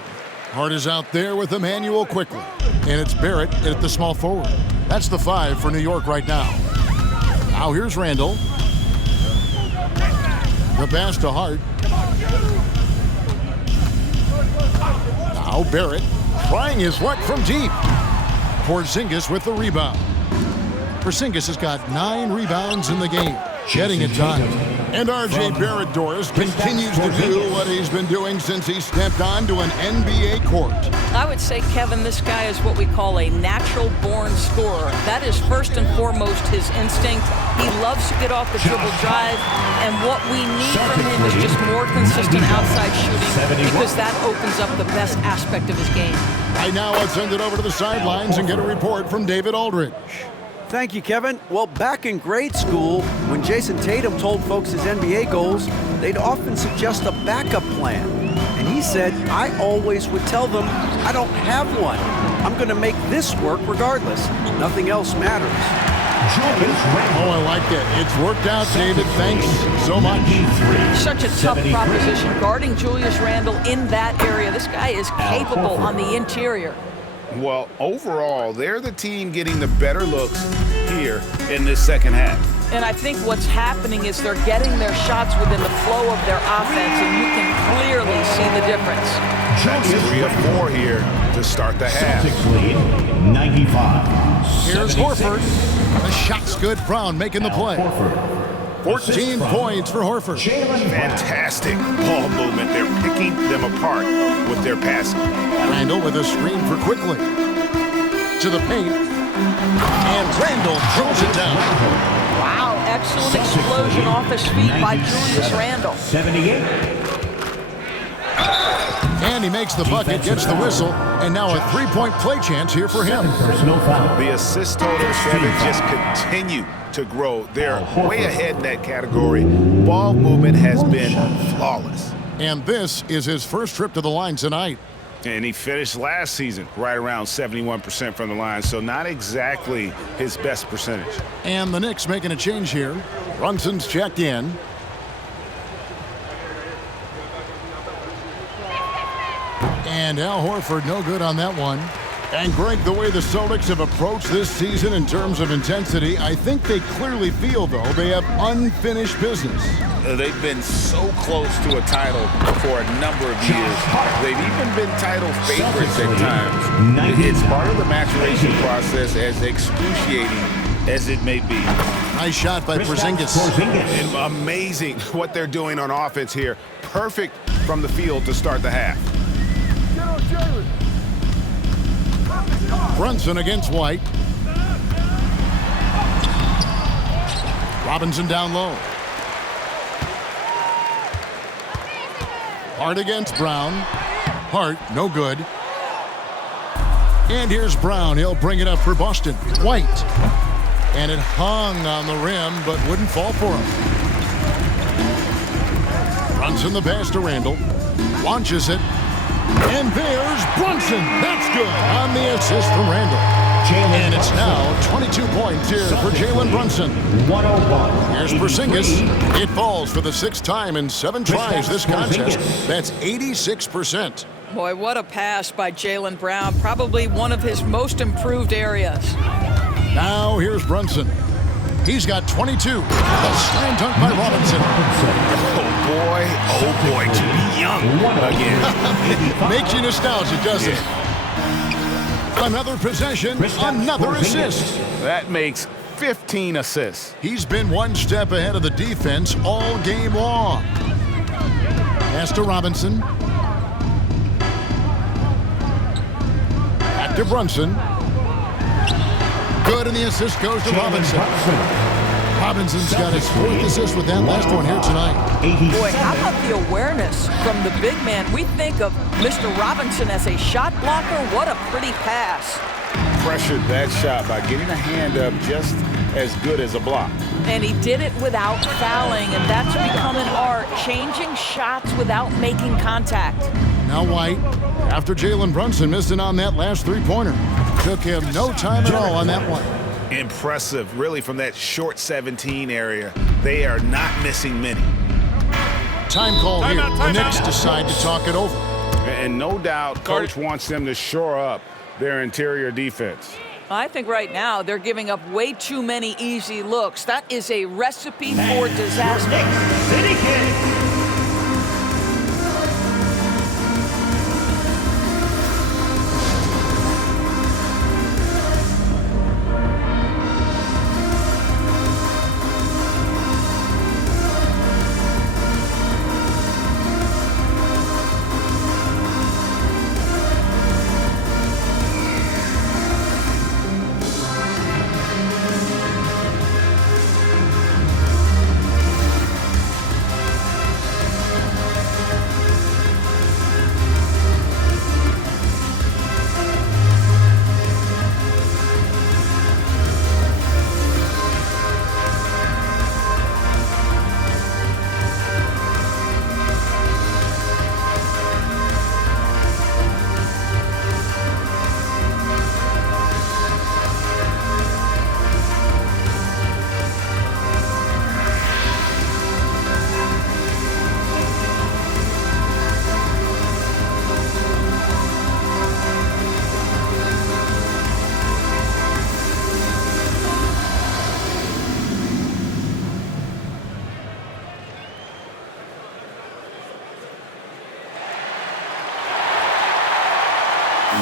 Hart is out there with Emmanuel quickly. And it's Barrett at the small forward. That's the 5 for New York right now. Now here's Randle. The pass to Hart. Now Barrett trying his luck from deep. Porzingis with the rebound. Porzingis has got 9 rebounds in the game. Getting it done. And R.J. Barrett, Doris, continues to do what he's been doing since he stepped onto an NBA court. I would say, Kevin, this guy is what we call a natural-born scorer. That is first and foremost his instinct. He loves to get off the dribble drive, and what we need from him is just more consistent outside shooting because that opens up the best aspect of his game. Right now, let's send it over to the sidelines and get a report from David Aldridge. Thank you, Kevin. Well, back in grade school, when Jason Tatum told folks his NBA goals, they'd often suggest a backup plan. And he said, I always would tell them, I don't have one. I'm going to make this work regardless. Nothing else matters. Oh, I like that. It's worked out, David. Thanks so much. Such a tough proposition, guarding Julius Randle in that area. This guy is capable on the interior. Well, overall, they're the team getting the better looks here in this second half. And I think what's happening is they're getting their shots within the flow of their offense, and you can clearly see the difference. That's 3 of 4 here to start the half. Celtics lead 95. Here's 76. Horford. The shot's good. Brown making the play. 14 points for Horford. Fantastic ball movement. They're picking them apart with their passing. Randall with a screen for Quickly. To the paint. And Randall throws it down. Wow, excellent explosion off his feet by Julius Randle. 78. And he makes the bucket, gets the whistle, and now a three-point play chance here for him. The assist totals have just continued to grow. They're way ahead in that category. Ball movement has been flawless. And this is his first trip to the line tonight. And he finished last season right around 71% from the line, so not exactly his best percentage. And the Knicks making a change here. Brunson's checked in. And Al Horford no good on that one. And Greg, the way the Celtics have approached this season in terms of intensity, I think they clearly feel, though, they have unfinished business. They've been so close to a title for a number of years. They've even been title favorites at times. It's part of the maturation process, as excruciating as it may be. Nice shot by Porzingis. And amazing what they're doing on offense here. Perfect from the field to start the half. Brunson against White. Robinson down low. Hart against Brown. Hart, no good. And here's Brown. He'll bring it up for Boston. White. And it hung on the rim, but wouldn't fall for him. Brunson the pass to Randall. Launches it. And there's Brunson. That's good on the assist from Randall. And it's now 22 points here for Jaylen Brunson. 101. Here's Porzingis. It falls for the 6th time in 7 tries this contest. That's 86%. Boy, what a pass by Jaylen Brown. Probably one of his most improved areas. Now here's Brunson. He's got 22. A slam dunk by Robinson. Oh boy, to be young again. Makes you nostalgic, doesn't it? Another possession, another assist. That makes 15 assists. He's been one step ahead of the defense all game long. Pass to Robinson. Back to Brunson. Good, and the assist goes to Robinson. Robinson's got his 4th assist with that last one here tonight. Boy, how about the awareness from the big man? We think of Mr. Robinson as a shot blocker. What a pretty pass. Pressured that shot by getting a hand up just as good as a block. And he did it without fouling, and that's become an art, changing shots without making contact. Now White, after Jaylen Brunson missing on that last three-pointer. Took him no time at all on that one. Impressive, really, from that short 17 area. They are not missing many. Time call here. The Knicks decide to talk it over. And no doubt, Coach wants them to shore up their interior defense. I think right now they're giving up way too many easy looks. That is a recipe for disaster. City Kid.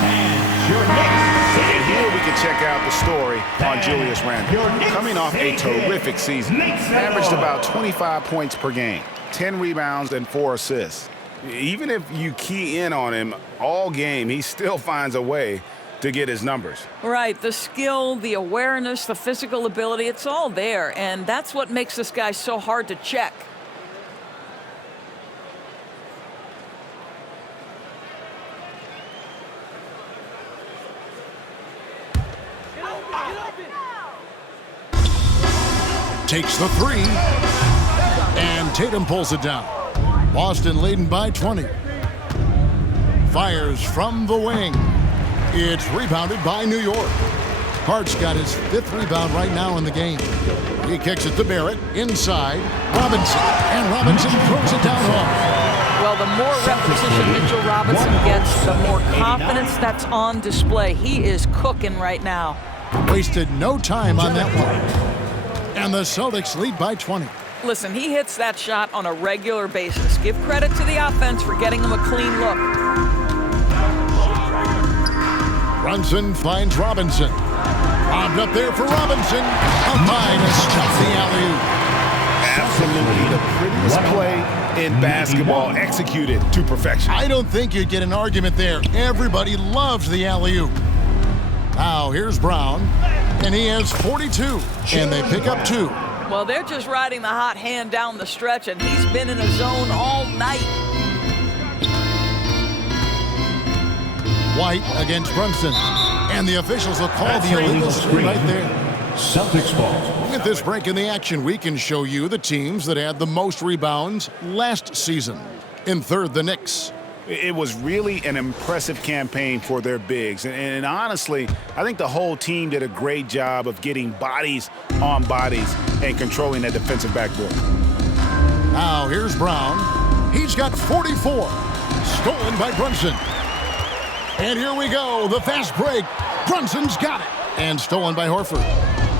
And your Knicks. And here we can check out the story on Julius Randle. Coming off a terrific season, averaged about 25 points per game, 10 rebounds, and 4 assists. Even if you key in on him all game, he still finds a way to get his numbers. Right, the skill, the awareness, the physical ability, it's all there, and that's what makes this guy so hard to check. Takes the three, and Tatum pulls it down. Boston leading by 20. Fires from the wing. It's rebounded by New York. Hart's got his 5th rebound right now in the game. He kicks it to Barrett, inside, Robinson, and Robinson throws it down hard. Well, the more repetition Mitchell Robinson gets, the more confidence that's on display. He is cooking right now. Wasted no time on that one. And the Celtics lead by 20. Listen, he hits that shot on a regular basis. Give credit to the offense for getting him a clean look. Brunson finds Robinson. Bombed up there for Robinson. Up high to stop the alley-oop. Absolutely the prettiest play in basketball, executed to perfection. I don't think you'd get an argument there. Everybody loves the alley-oop. Now here's Brown, and he has 42, and they pick up 2. Well, they're just riding the hot hand down the stretch, and he's been in a zone all night. White against Brunson, and the officials will call the illegal screen right there. Celtics ball. With this break in the action, we can show you the teams that had the most rebounds last season. In third, the Knicks. It was really an impressive campaign for their bigs. And honestly, I think the whole team did a great job of getting bodies on bodies and controlling that defensive backboard. Now here's Brown. He's got 44. Stolen by Brunson. And here we go, the fast break. Brunson's got it. And stolen by Horford.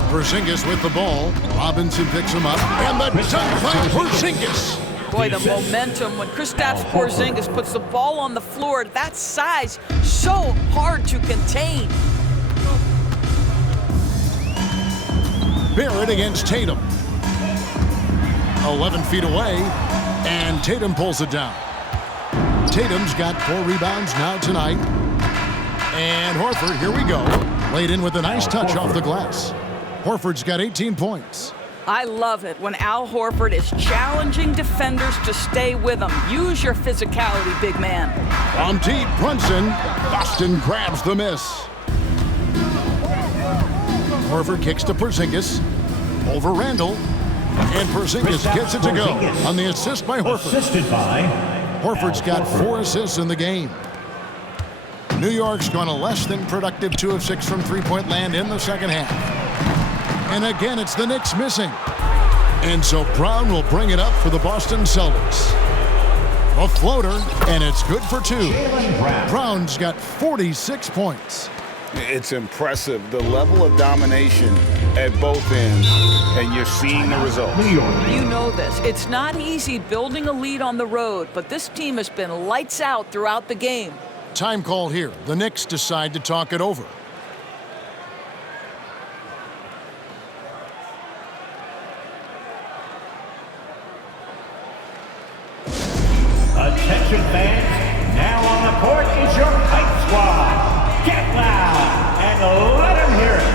Porzingis with the ball. Robinson picks him up. And the dunk by Porzingis. Boy, the momentum when Kristaps Porzingis puts the ball on the floor, that size, so hard to contain. Barrett against Tatum. 11 feet away, and Tatum pulls it down. Tatum's got 4 rebounds now tonight. And Horford, here we go. Laid in with a nice touch off the glass. Horford's got 18 points. I love it when Al Horford is challenging defenders to stay with him. Use your physicality, big man. From deep, Brunson. Boston grabs the miss. Horford kicks to Porzingis. Over Randle. And Porzingis gets it to go on the assist by Horford. Assisted by Horford's got 4 assists in the game. New York's gone a less than productive 2 of 6 from three-point land in the second half. And again, it's the Knicks missing. And so Brown will bring it up for the Boston Celtics. A floater, and it's good for 2. Brown's got 46 points. It's impressive, the level of domination at both ends, and you're seeing the results. You know this. It's not easy building a lead on the road, but this team has been lights out throughout the game. Time call here. The Knicks decide to talk it over. Attention fans, now on the court is your Hype Squad. Get loud and let them hear it.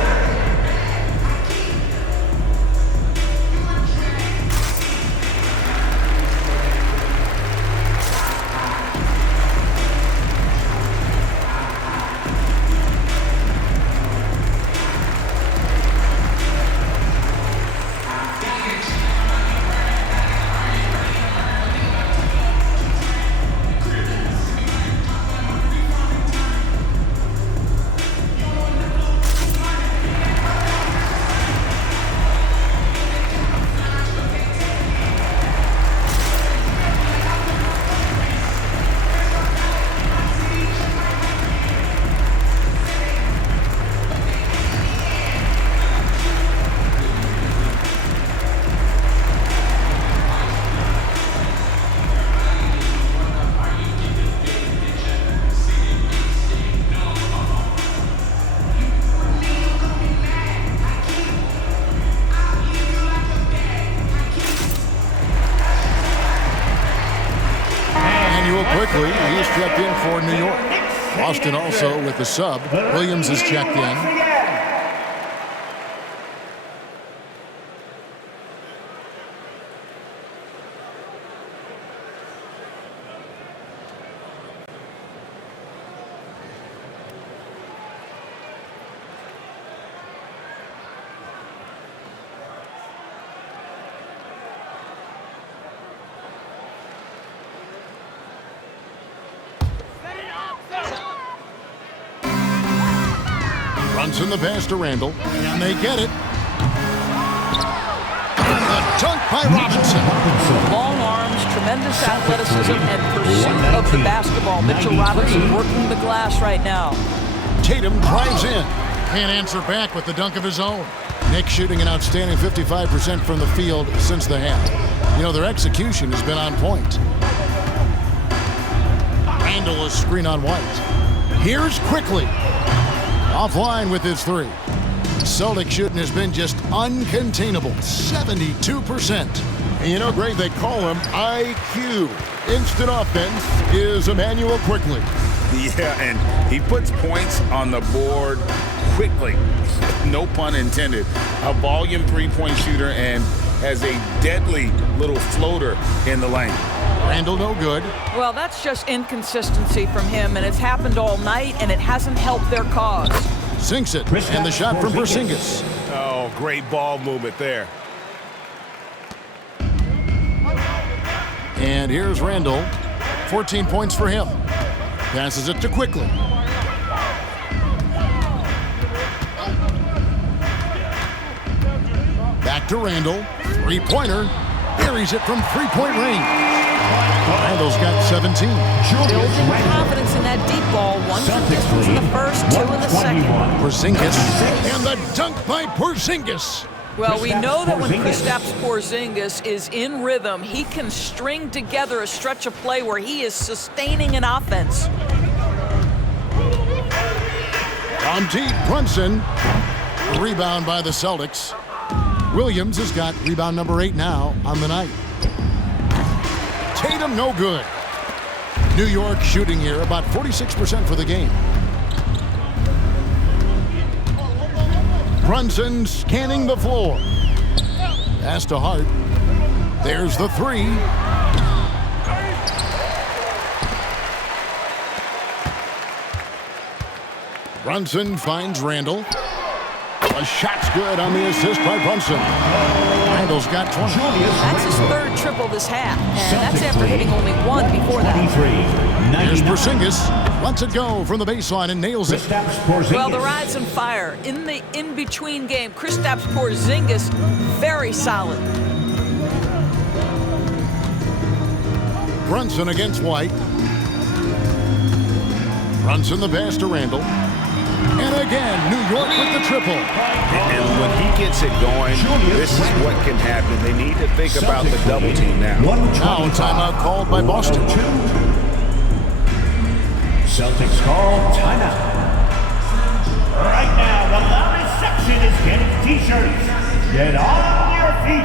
Emmanuel quickly. He's checked in for New York. Boston also with the sub. Williams is checked in. Brunson the pass to Randall, and they get it. And the dunk by Robinson. Long arms, tremendous athleticism, and pursuit of the basketball. Mitchell Robinson working the glass right now. Tatum drives in. Can't answer back with the dunk of his own. Knicks shooting an outstanding 55% from the field since the half. You know, their execution has been on point. Randall is screen on White. Here's quickly. Offline with his three. Celtics shooting has been just uncontainable. 72%. You know, Greg, they call him IQ. Instant offense is Emmanuel quickly. Yeah, and he puts points on the board quickly. No pun intended. A volume three-point shooter and has a deadly little floater in the lane. Randall no good. Well, that's just inconsistency from him, and it's happened all night, and it hasn't helped their cause. Sinks it, and the shot from Porzingis. Oh, great ball movement there. And here's Randall. 14 points for him. Passes it to quickly. Back to Randall. Three-pointer. Buries it from three-point range. Randall's got 17. Building confidence in that deep ball. 1 for 2 in the first, 2 in the second. Porzingis. And the dunk by Porzingis. Well, we know that when Kristaps Porzingis is in rhythm, he can string together a stretch of play where he is sustaining an offense. From deep, Brunson. Rebound by the Celtics. Williams has got rebound number 8 now on the night. Tatum no good. New York shooting here about 46% for the game. Brunson scanning the floor. Pass to Hart. There's the three. Brunson finds Randall. A shot's good on the assist by Brunson. Randall's got 20. That's his third triple this half, and that's after hitting only one before that. Here's Porzingis. Lets it go from the baseline and nails it. Well, the ride's on fire. In the in-between game, Kristaps Porzingis, very solid. Brunson against White. Brunson the pass to Randall. And again, New York with the triple. And when he gets it going, this is what can happen. They need to think about the double team now. Now timeout called by Boston. Celtics call timeout. Right now, the loudest section is getting t-shirts. Get on your feet.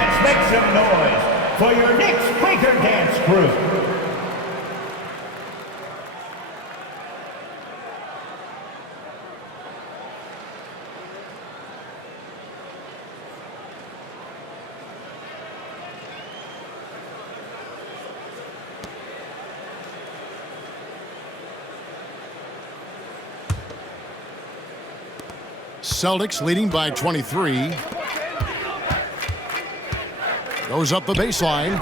Let's make some noise for your Knicks Quaker Dance Crew. Celtics leading by 23. Goes up the baseline.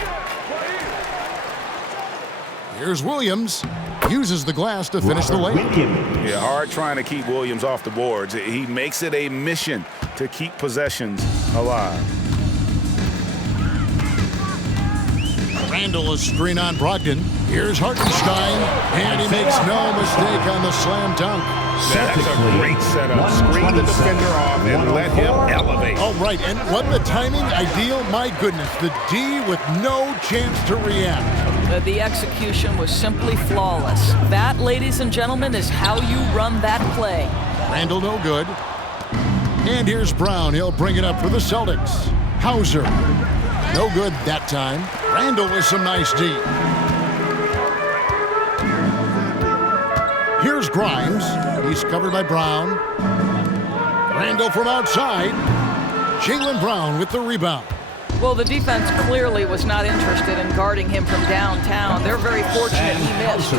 Here's Williams. Uses the glass to finish the layup. Yeah, Hart trying to keep Williams off the boards. He makes it a mission to keep possessions alive. Randall is screen on Brogdon. Here's Hartenstein, and he makes no mistake on the slam dunk. That's a great setup. Screen the defender off and let him elevate. All right, and what the timing ideal, my goodness. The D with no chance to react. The execution was simply flawless. That, ladies and gentlemen, is how you run that play. Randall no good. And here's Brown. He'll bring it up for the Celtics. Hauser. No good that time. Randall with some nice D. Here's Grimes. He's covered by Brown. Randall from outside. Jaylen Brown with the rebound. Well, the defense clearly was not interested in guarding him from downtown. They're very fortunate he missed.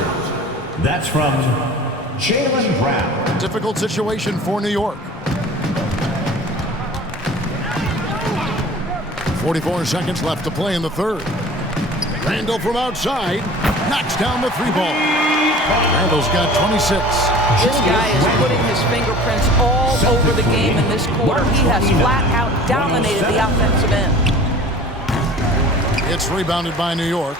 That's from Jaylen Brown. Difficult situation for New York. 44 seconds left to play in the third. Randall from outside knocks down the three ball. Randall's got 26. This guy is putting his fingerprints all over the game in this quarter. He has flat out dominated the offensive end. It's rebounded by New York.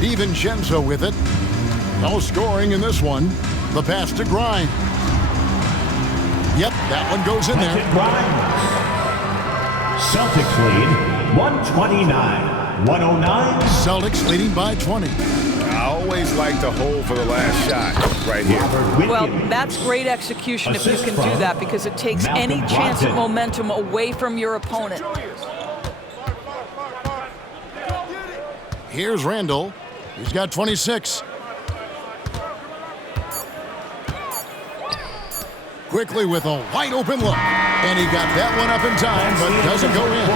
DiVincenzo with it. No scoring in this one. The pass to Grimes. Yep, that one goes in there. Celtics lead 129-109. Celtics leading by 20. I always like to hold for the last shot right here. Well, that's great execution if you can do that, because it takes any chance of momentum away from your opponent. Here's Randall. He's got 26. Quickly with a wide open look. And he got that one up in time, but doesn't go in.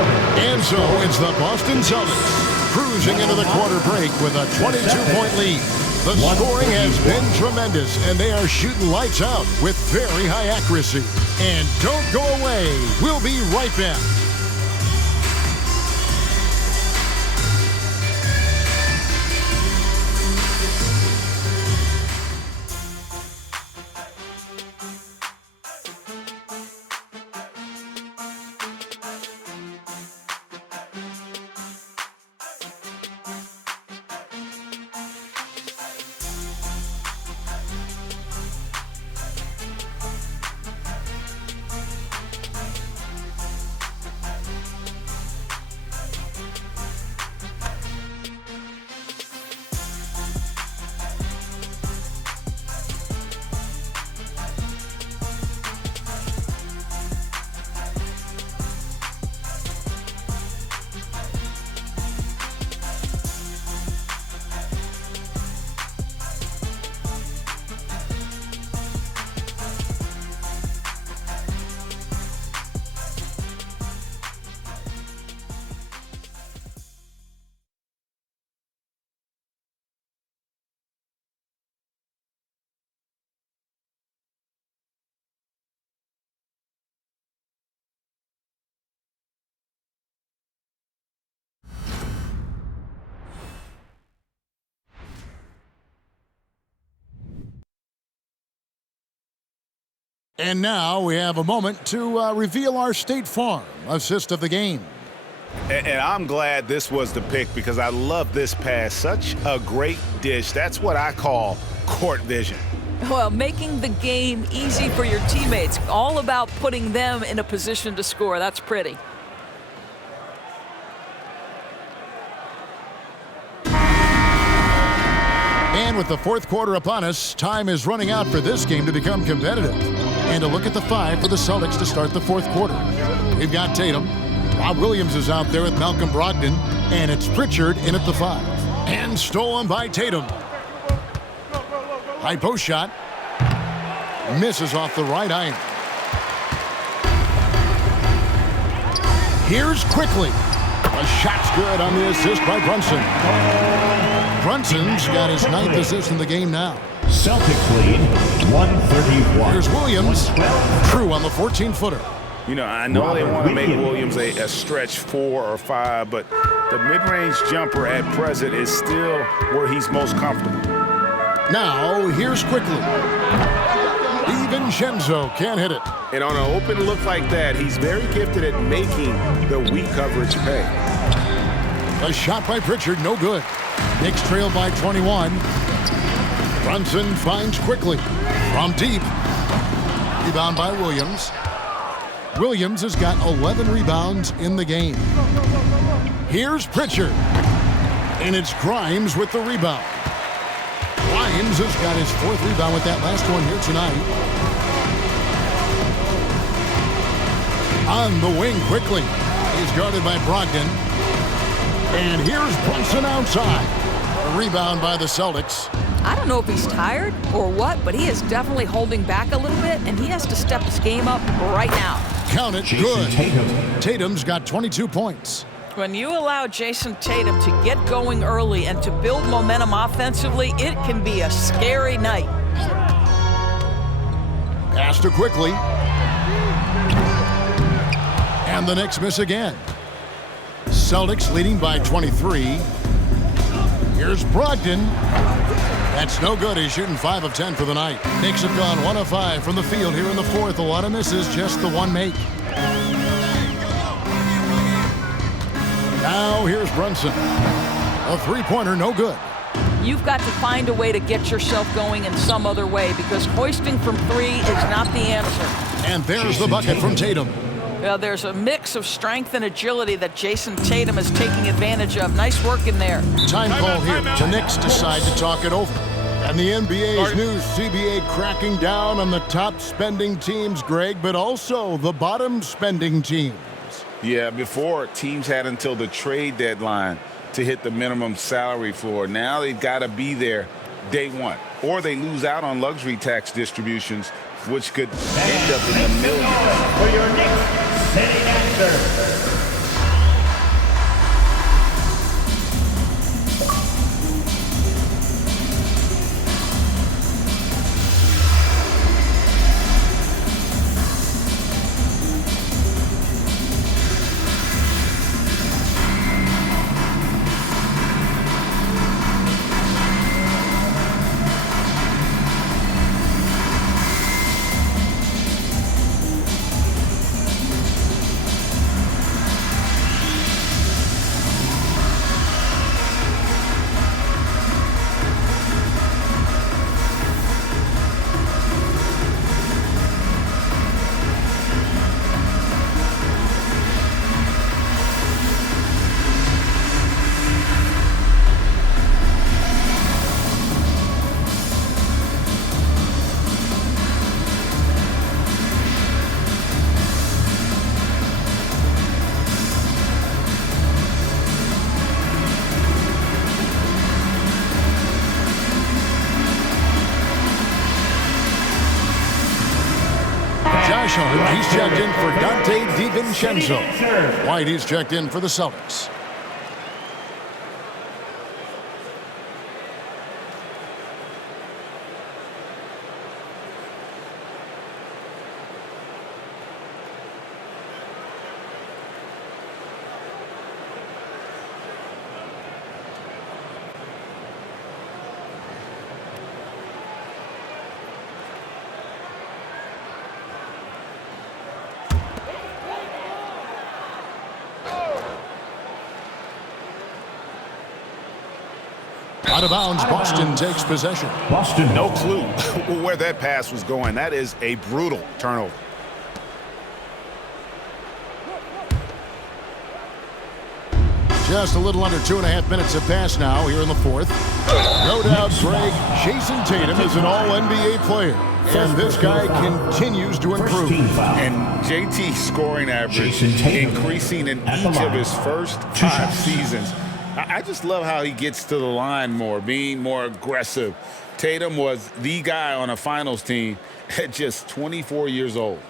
And so it's the Boston Celtics cruising into the quarter break with a 22-point lead. The scoring has been tremendous, and they are shooting lights out with very high accuracy. And don't go away. We'll be right back. And now we have a moment to reveal our State Farm assist of the game. And I'm glad this was the pick, because I love this pass. Such a great dish. That's what I call court vision. Well, making the game easy for your teammates. All about putting them in a position to score. That's pretty. And with the fourth quarter upon us, time is running out for this game to become competitive. And a look at the 5 for the Celtics to start the fourth quarter. We've got Tatum. Rob Williams is out there with Malcolm Brogdon. And it's Pritchard in at the 5. And stolen by Tatum. High post shot. Misses off the right iron. Here's Quickly. A shot's good on the assist by Brunson. Brunson's got his 9th assist in the game now. Celtics lead 131. Here's Williams. True on the 14-footer. You know, I know they want to make Williams a stretch 4 or 5, but the mid-range jumper at present is still where he's most comfortable. Now, here's Quickly. DiVincenzo can't hit it. And on an open look like that, he's very gifted at making the weak coverage pay. A shot by Pritchard, no good. Knicks trail by 21. Brunson finds Quickly from deep. Rebound by Williams. Williams has got 11 rebounds in the game. Here's Pritchard. And it's Grimes with the rebound. Grimes has got his 4th rebound with that last one here tonight. On the wing quickly. He's guarded by Brogdon. And here's Brunson outside. A rebound by the Celtics. I don't know if he's tired or what, but he is definitely holding back a little bit, and he has to step his game up right now. Count it, good. Tatum's got 22 points. When you allow Jason Tatum to get going early and to build momentum offensively, it can be a scary night. Pass to Quickly. And the Knicks miss again. Celtics leading by 23. Here's Brogdon. That's no good. He's shooting 5 of 10 for the night. Knicks have gone 1 of 5 from the field here in the fourth. A lot of misses, just the one make. Now here's Brunson. A 3-pointer, no good. You've got to find a way to get yourself going in some other way, because hoisting from 3 is not the answer. And there's the bucket from Tatum. Well, there's a mix of strength and agility that Jason Tatum is taking advantage of. Nice work in there. Time call here. The Knicks decide to talk it over. And the NBA's new CBA cracking down on the top spending teams, Greg, but also the bottom spending teams. Yeah, before teams had until the trade deadline to hit the minimum salary floor. Now they've got to be there day one, or they lose out on luxury tax distributions, which could end up in the millions. For your Knicks sitting answer. Hart, he's checked in for Dante DiVincenzo. White, he's checked in for the Celtics. Out of bounds, Boston takes possession. Boston, no clue where that pass was going. That is a brutal turnover. Just a little under 2.5 minutes have passed now here in the fourth. No doubt, Greg, Jason Tatum is an all-NBA player. And this guy continues to improve. And JT's scoring average increasing in each of his first 5 seasons. I just love how he gets to the line more, being more aggressive. Tatum was the guy on a finals team at just 24 years old.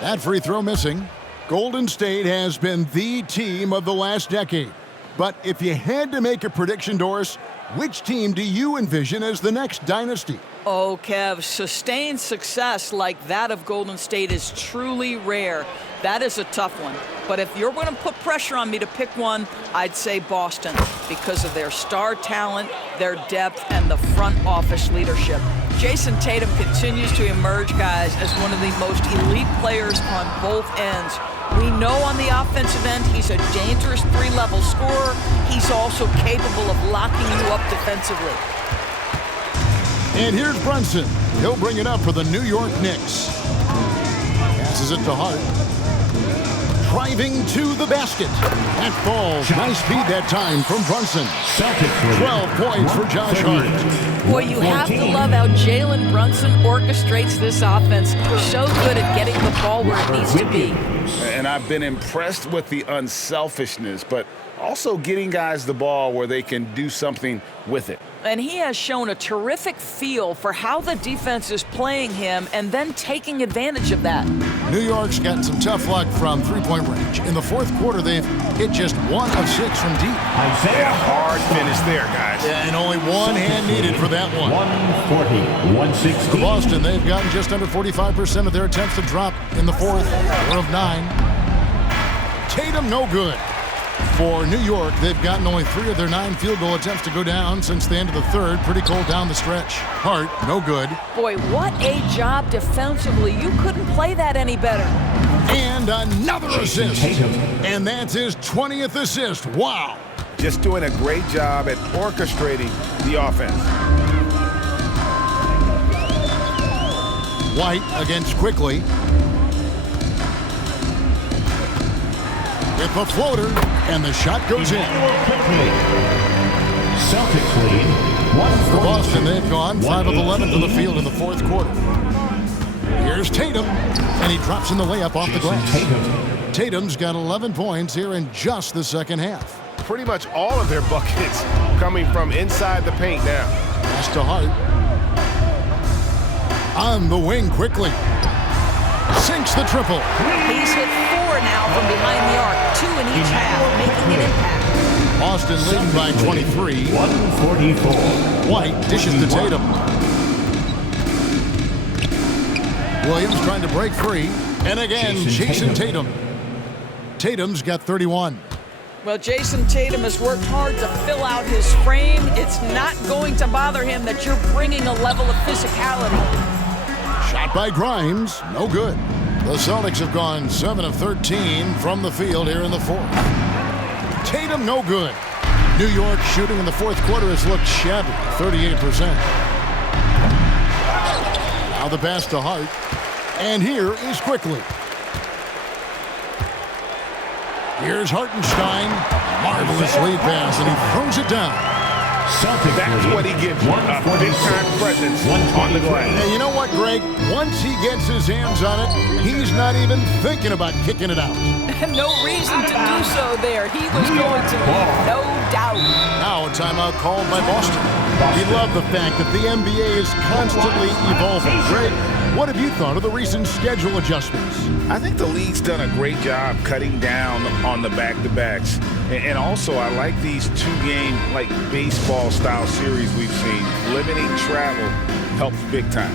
That free throw missing. Golden State has been the team of the last decade. But if you had to make a prediction, Doris, which team do you envision as the next dynasty? Oh, Kev, sustained success like that of Golden State is truly rare. That is a tough one. But if you're going to put pressure on me to pick one, I'd say Boston because of their star talent, their depth, and the front office leadership. Jason Tatum continues to emerge, guys, as one of the most elite players on both ends. We know on the offensive end he's a dangerous 3-level scorer. He's also capable of locking you up defensively. And here's Brunson. He'll bring it up for the New York Knicks. Passes it to Hart. Driving to the basket. That falls. Nice feed that time from Brunson. 12 points for Josh Hart. Boy, you have to love how Jaylen Brunson orchestrates this offense. So good at getting the ball where it needs to be. And I've been impressed with the unselfishness, but also getting guys the ball where they can do something with it. And he has shown a terrific feel for how the defense is playing him and then taking advantage of that. New York's gotten some tough luck from three-point range. In the fourth quarter, they've hit just 1 of 6 from deep. Yeah, hard finish there, guys. Yeah, and only one hand needed for that one. 140, 160. For Boston, they've gotten just under 45% of their attempts to drop in the fourth, 4 of 9. Tatum, no good. For New York, they've gotten only 3 of their 9 field goal attempts to go down since the end of the third. Pretty cold down the stretch. Hart, no good. Boy, what a job defensively. You couldn't play that any better. And another assist. And that's his 20th assist. Wow. Just doing a great job at orchestrating the offense. White against Quickly. With the floater, and the shot goes in. Celtics lead, 142. For Boston, they've gone 5 of 11 to the field in the fourth quarter. Here's Tatum, and he drops in the layup off the glass. Tatum's got 11 points here in just the second half. Pretty much all of their buckets coming from inside the paint now. Pass to Hart. On the wing quickly. Sinks the triple. He's hit 4 now from behind the arc, 2 in each half, making an impact. Boston leading by 23. 144. White dishes to Tatum. Williams trying to break free. And again, Jason Tatum. Tatum's got 31. Well, Jason Tatum has worked hard to fill out his frame. It's not going to bother him that you're bringing a level of physicality. Shot by Grimes, no good. The Celtics have gone 7 of 13 from the field here in the fourth. Tatum, no good. New York shooting in the fourth quarter has looked shabby, 38%. Now the pass to Hart. And here is Quickly. Here's Hartenstein. Marvelous lead pass, and he throws it down. That's what he gives you, a big-time presence on the glass. And you know what, Greg? Once he gets his hands on it, he's not even thinking about kicking it out. No reason to do so there. He was going to leave, no doubt. Now a timeout called by Boston. We love the fact that the NBA is constantly evolving. Greg, what have you thought of the recent schedule adjustments? I think the league's done a great job cutting down on the back-to-backs. And also, I like these 2-game, like baseball-style series we've seen. Limiting travel helps big time.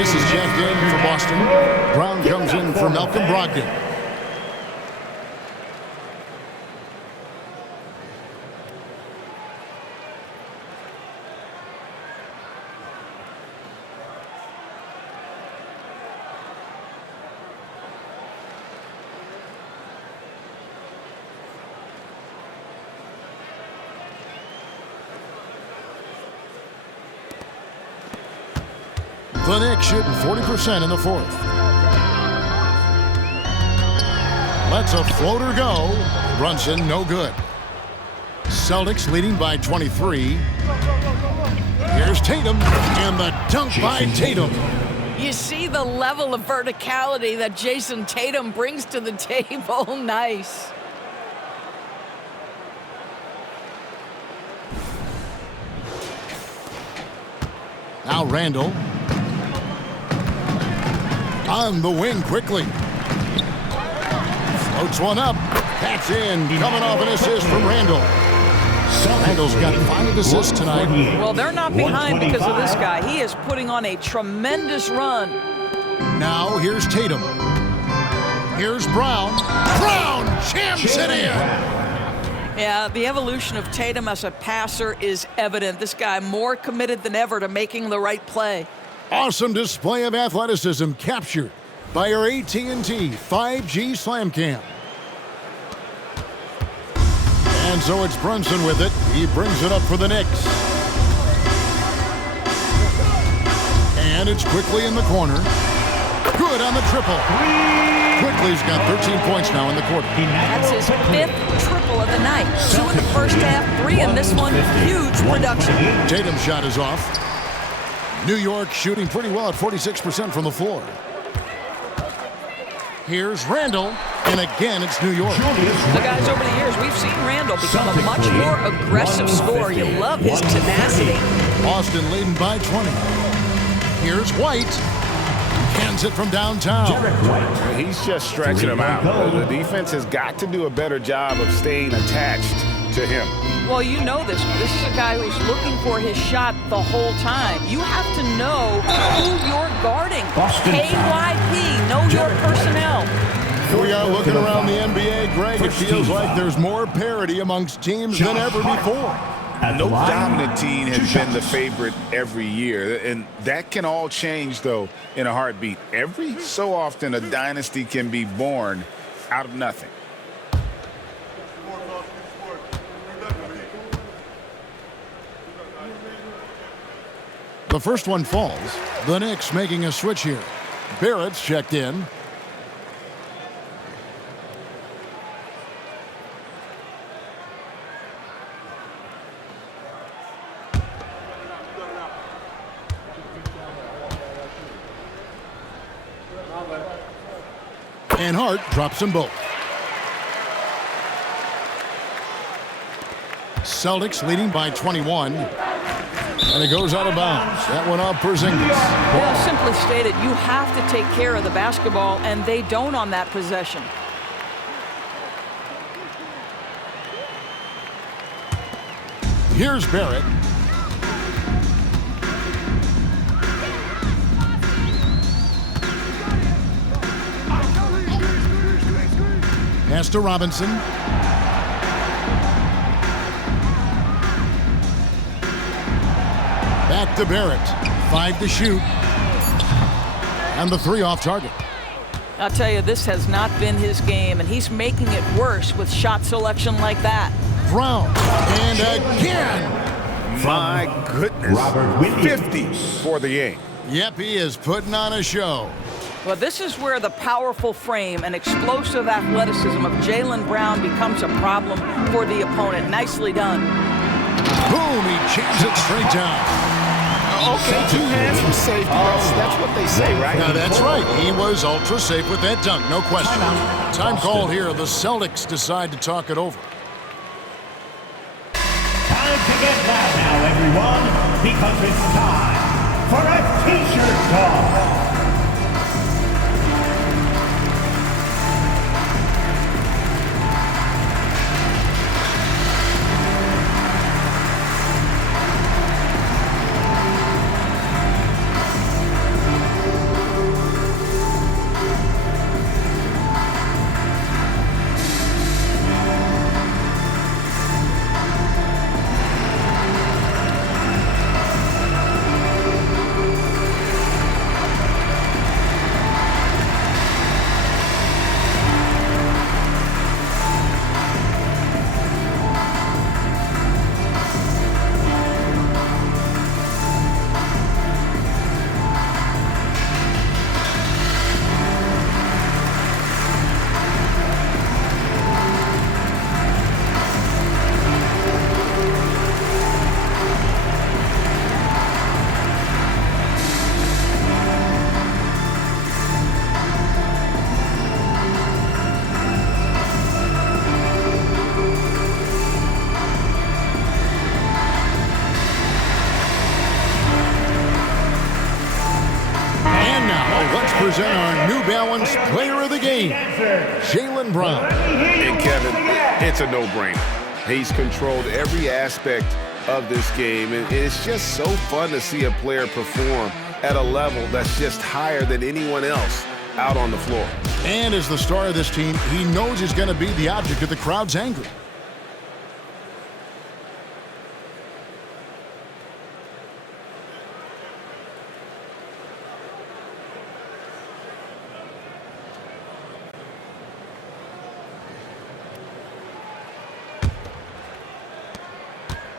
This is checked in for Boston. Brown comes in for Malcolm Brogdon. The Knicks shooting 40% in the fourth. Lets a floater go. Brunson, no good. Celtics leading by 23. Here's Tatum, and the dunk by Tatum. You see the level of verticality that Jason Tatum brings to the table. Nice. Now Randall. On the wing quickly. Floats one up. That's in. Coming off an assist from Randall. Randall's got 5 assists tonight. Well, they're not behind because of this guy. He is putting on a tremendous run. Now here's Tatum. Here's Brown. Brown jams it in. Yeah, the evolution of Tatum as a passer is evident. This guy more committed than ever to making the right play. Awesome display of athleticism captured by our AT&T 5G Slam Cam. And so it's Brunson with it. He brings it up for the Knicks. And it's quickly in the corner. Good on the triple. Quickly's got 13 points now in the quarter. That's his 5th triple of the night. 2 in the first half, 3 in this one. Huge production. Tatum's shot is off. New York shooting pretty well at 46% from the floor. Here's Randall, and again it's New York. The guys, over the years, we've seen Randall become a much more aggressive scorer. You love his tenacity. Boston leading by 20. Here's White. Hands it from downtown. He's just stretching him out. The defense has got to do a better job of staying attached to him. Well, you know this. This is a guy who's looking for his shot the whole time. You have to know who you're guarding. KYP, know your personnel. We are looking around the NBA, Greg. It feels like there's more parity amongst teams than ever before. No dominant team has been the favorite every year, and that can all change, though, in a heartbeat. Every so often, a dynasty can be born out of nothing. The first one falls. The Knicks making a switch here. Barrett's checked in. And Hart drops them both. Celtics leading by 21. And it goes out of bounds. That one off Porzingis. Well, simply stated, you have to take care of the basketball, and they don't on that possession. Here's Barrett. Pass to Robinson. Back to Barrett. 5 to shoot. And the 3 off target. I'll tell you, this has not been his game, and he's making it worse with shot selection like that. Brown. And again. My goodness. 50 for the game. Yep, he is putting on a show. Well, this is where the powerful frame and explosive athleticism of Jaylen Brown becomes a problem for the opponent. Nicely done. Boom, he jams it straight down. Okay, 2 hands for safety. That's what they say, right? Now, that's right. He was ultra safe with that dunk, no question. Time called here. The Celtics decide to talk it over. Time to get loud now, everyone, because it's time for a T-shirt draw. balanced player of the game, Jaylen Brown. And Kevin, it's a no-brainer. He's controlled every aspect of this game, and it's just so fun to see a player perform at a level that's just higher than anyone else out on the floor. And as the star of this team, he knows he's going to be the object of the crowd's anger.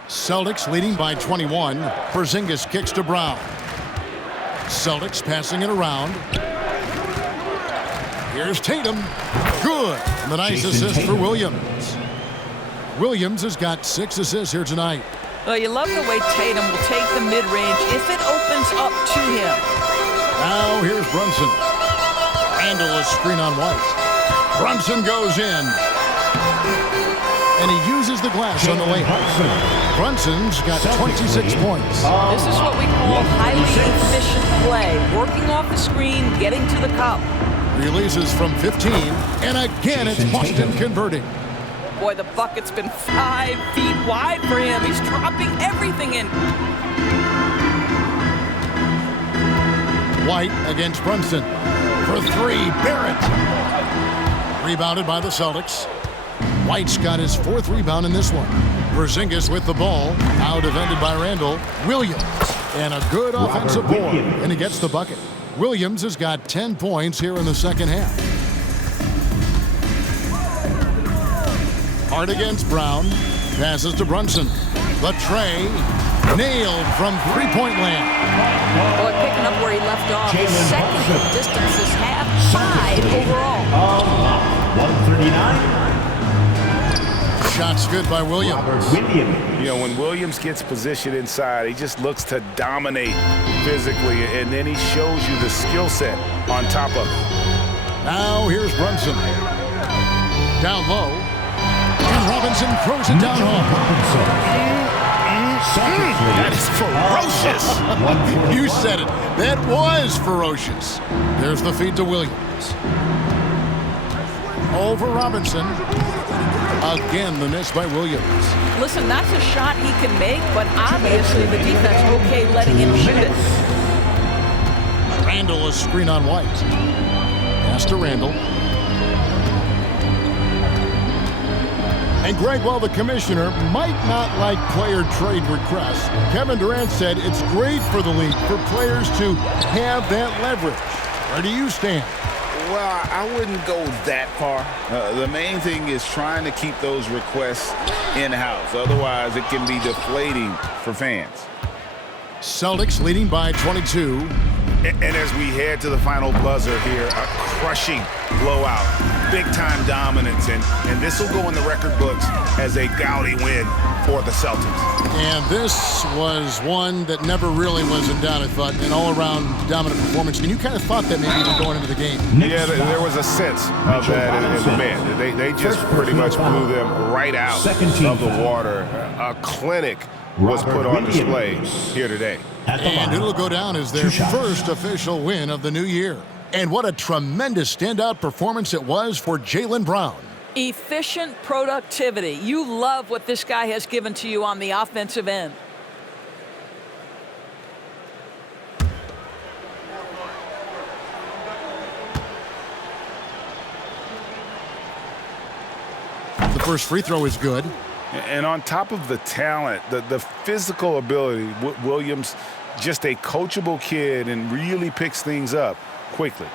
Celtics leading by 21. Porzingis kicks to Brown. Celtics passing it around. Here's Tatum. Good. The nice assist for Williams. Williams has got 6 assists here tonight. Well, you love the way Tatum will take the mid-range if it opens up to him. Now here's Brunson. Randall is screen on White. Brunson goes in. And he uses the glass on the layup. Brunson's got 26 points. This is what we call highly efficient play. Working off the screen, getting to the cup. Releases from 15, and again it's Boston converting. Boy, the bucket's been 5 feet wide for him. He's dropping everything in. White against Brunson. For 3, Barrett. Rebounded by the Celtics. White's got his 4th rebound in this one. Porzingis with the ball. Now defended by Randall. Williams. And a good offensive board. And he gets the bucket. Williams has got 10 points here in the second half. Hart against Brown. Passes to Brunson. The tray. Nailed from three-point land. Boy, picking up where he left off. His second distance is half 5 overall. 139. Shots good by Williams. You know, when Williams gets positioned inside, he just looks to dominate physically, and then he shows you the skill set on top of it. Now here's Brunson. Down low. And Robinson throws it down home. That is ferocious. You said it. That was ferocious. There's the feed to Williams. Over Robinson. Again, the miss by Williams. Listen, that's a shot he can make, but obviously the defense okay letting him shoot it. Randall is screen on White. Pass to Randall. And Greg, while the commissioner might not like player trade requests, Kevin Durant said it's great for the league for players to have that leverage. Where do you stand? Well, I wouldn't go that far. The main thing is trying to keep those requests in-house. Otherwise, it can be deflating for fans. Celtics leading by 22. And as we head to the final buzzer here, a crushing blowout, big-time dominance, and this will go in the record books as a gaudy win for the Celtics. And this was one that never really was in doubt, I thought, an all-around dominant performance. And you kind of thought that maybe even going into the game. Yeah, there was a sense of that in the band. They just pretty much blew them right out of the water. A clinic was put on display here today. And it'll go down as their first official win of the new year. And what a tremendous standout performance it was for Jaylen Brown. Efficient productivity. You love what this guy has given to you on the offensive end. The first free throw is good. And on top of the talent, the physical ability, Williams, just a coachable kid and really picks things up quickly.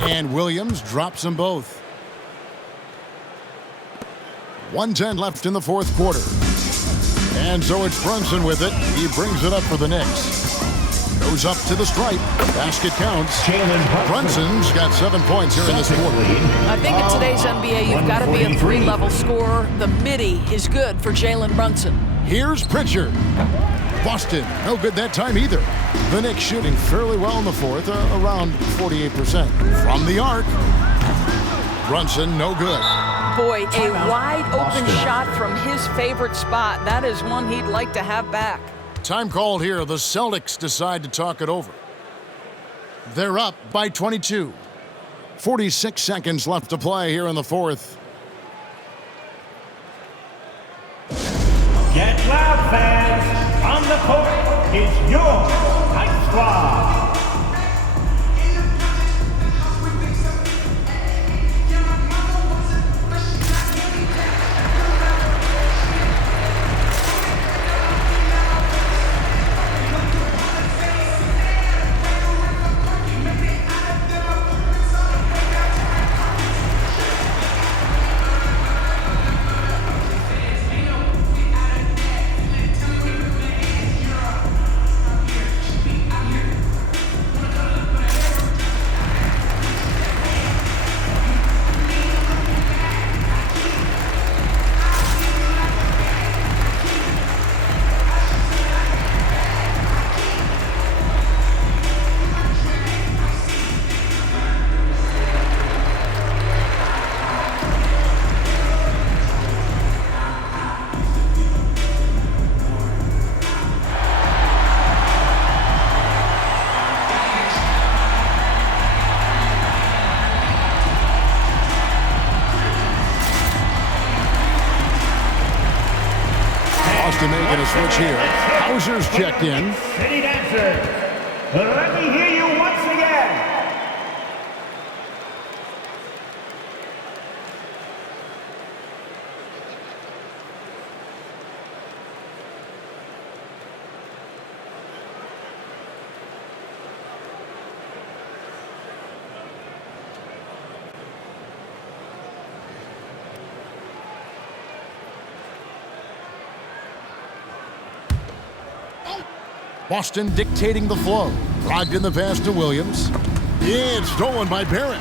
And Williams drops them both. 1:10 left in the fourth quarter. And so it's Brunson with it. He brings it up for the Knicks. Goes up to the stripe. Basket counts. Brunson's got 7 points here in this quarter. I think in today's NBA, you've got to be a three-level scorer. The midi is good for Jaylen Brunson. Here's Pritchard. Boston, no good that time either. The Knicks shooting fairly well in the fourth, around 48%. From the arc. Brunson, no good. Boy, a wide open shot from his favorite spot. That is one he'd like to have back. Time called here. The Celtics decide to talk it over. They're up by 22. 46 seconds left to play here in the fourth. Get loud, fans. On the court is your Knight Squad. Making a switch here. Hauser's checked in. City Dancers, let me hear you once again. Boston dictating the flow. Logged in the pass to Williams. Yeah, it's stolen by Barrett.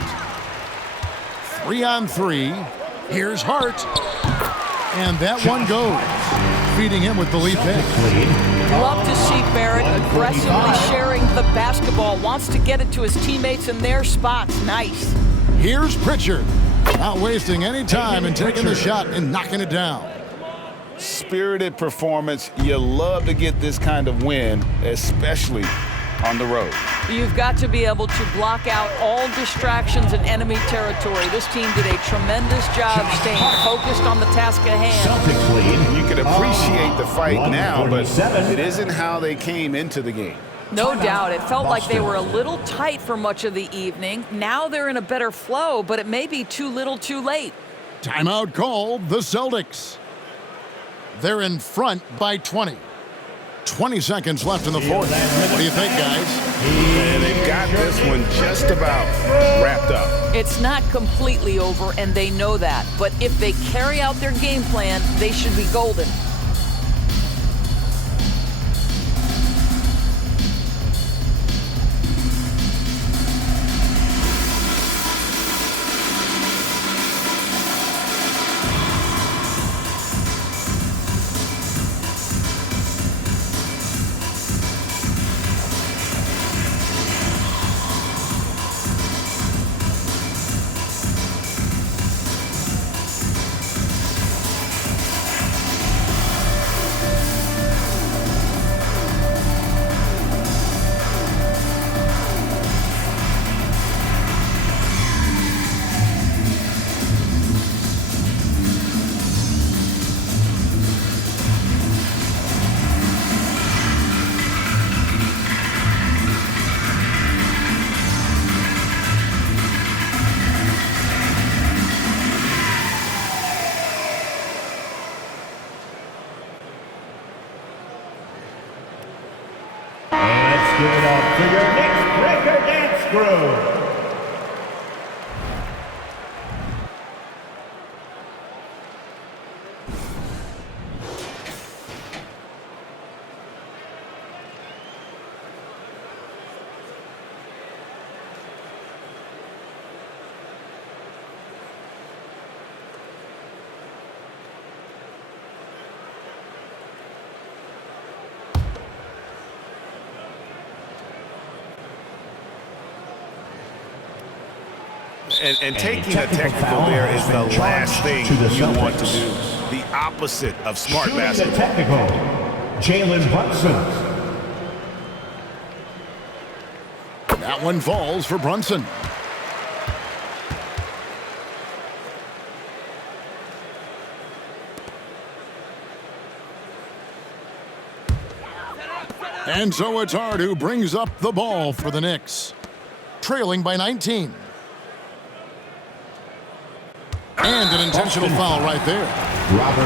3-on-3. Here's Hart. And that one goes. Feeding him with the lead pick. Love to see Barrett aggressively sharing the basketball. Wants to get it to his teammates in their spots. Nice. Here's Pritchard. Not wasting any time and taking the shot and knocking it down. Spirited performance. You love to get this kind of win, especially on the road. You've got to be able to block out all distractions in enemy territory. This team did a tremendous job staying focused on the task at hand. Celtics lead. You can appreciate the fight now, but it isn't how they came into the game. No doubt. It felt like they were a little tight for much of the evening. Now they're in a better flow, but it may be too little too late. Timeout called, the Celtics. They're in front by 20. 20 seconds left in the fourth. What do you think, guys? And they've got this one just about wrapped up. It's not completely over, and they know that. But if they carry out their game plan, they should be golden. Give it up for your Knicks Breaker Dance Crew. And taking a technical there is the last thing you want to do. The opposite of smart basketball. The technical, Jaylen Brunson. That one falls for Brunson. And so it's Hart who brings up the ball for the Knicks, trailing by 19. And an intentional foul right there.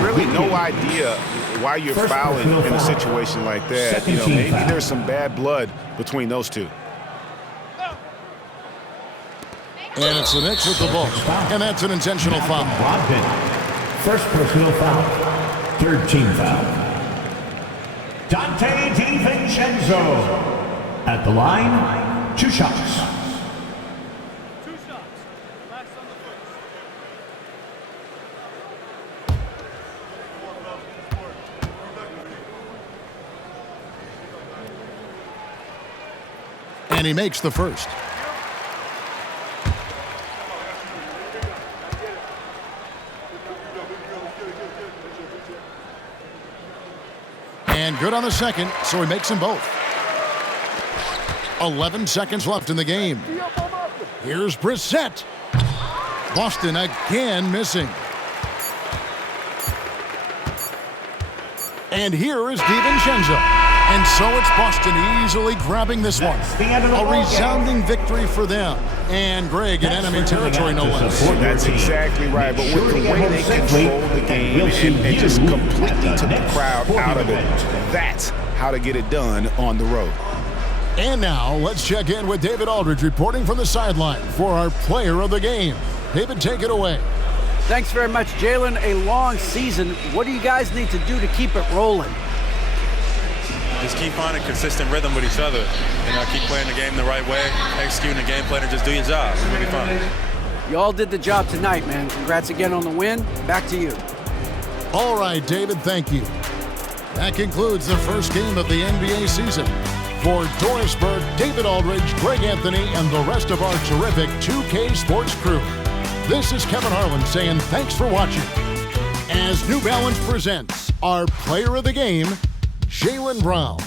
Really no idea why you're fouling in a situation like that. You know, maybe there's some bad blood between those two. And it's the Knicks with the ball. And that's an intentional foul. First personal foul. Third team foul. Dante DiVincenzo. At the line, 2 shots. And he makes the first. And good on the second, so he makes them both. 11 seconds left in the game. Here's Brissett. Boston again missing. And here is DiVincenzo. And so it's Boston easily grabbing this one. A resounding victory for them. And Greg in enemy territory, no less. That's exactly right. But with the way they control the game and just completely took the crowd out of it, that's how to get it done on the road. And now let's check in with David Aldridge reporting from the sideline for our player of the game. David, take it away. Thanks very much, Jaylen. A long season. What do you guys need to do to keep it rolling? Just keep finding consistent rhythm with each other. You know, keep playing the game the right way, executing the game plan, and just do your job. It'll be fun. You all did the job tonight, man. Congrats again on the win. Back to you. All right, David, thank you. That concludes the first game of the NBA season. For Doris Burke, David Aldridge, Greg Anthony, and the rest of our terrific 2K Sports crew, this is Kevin Harlan saying thanks for watching. As New Balance presents our player of the game, Jaylen Brown.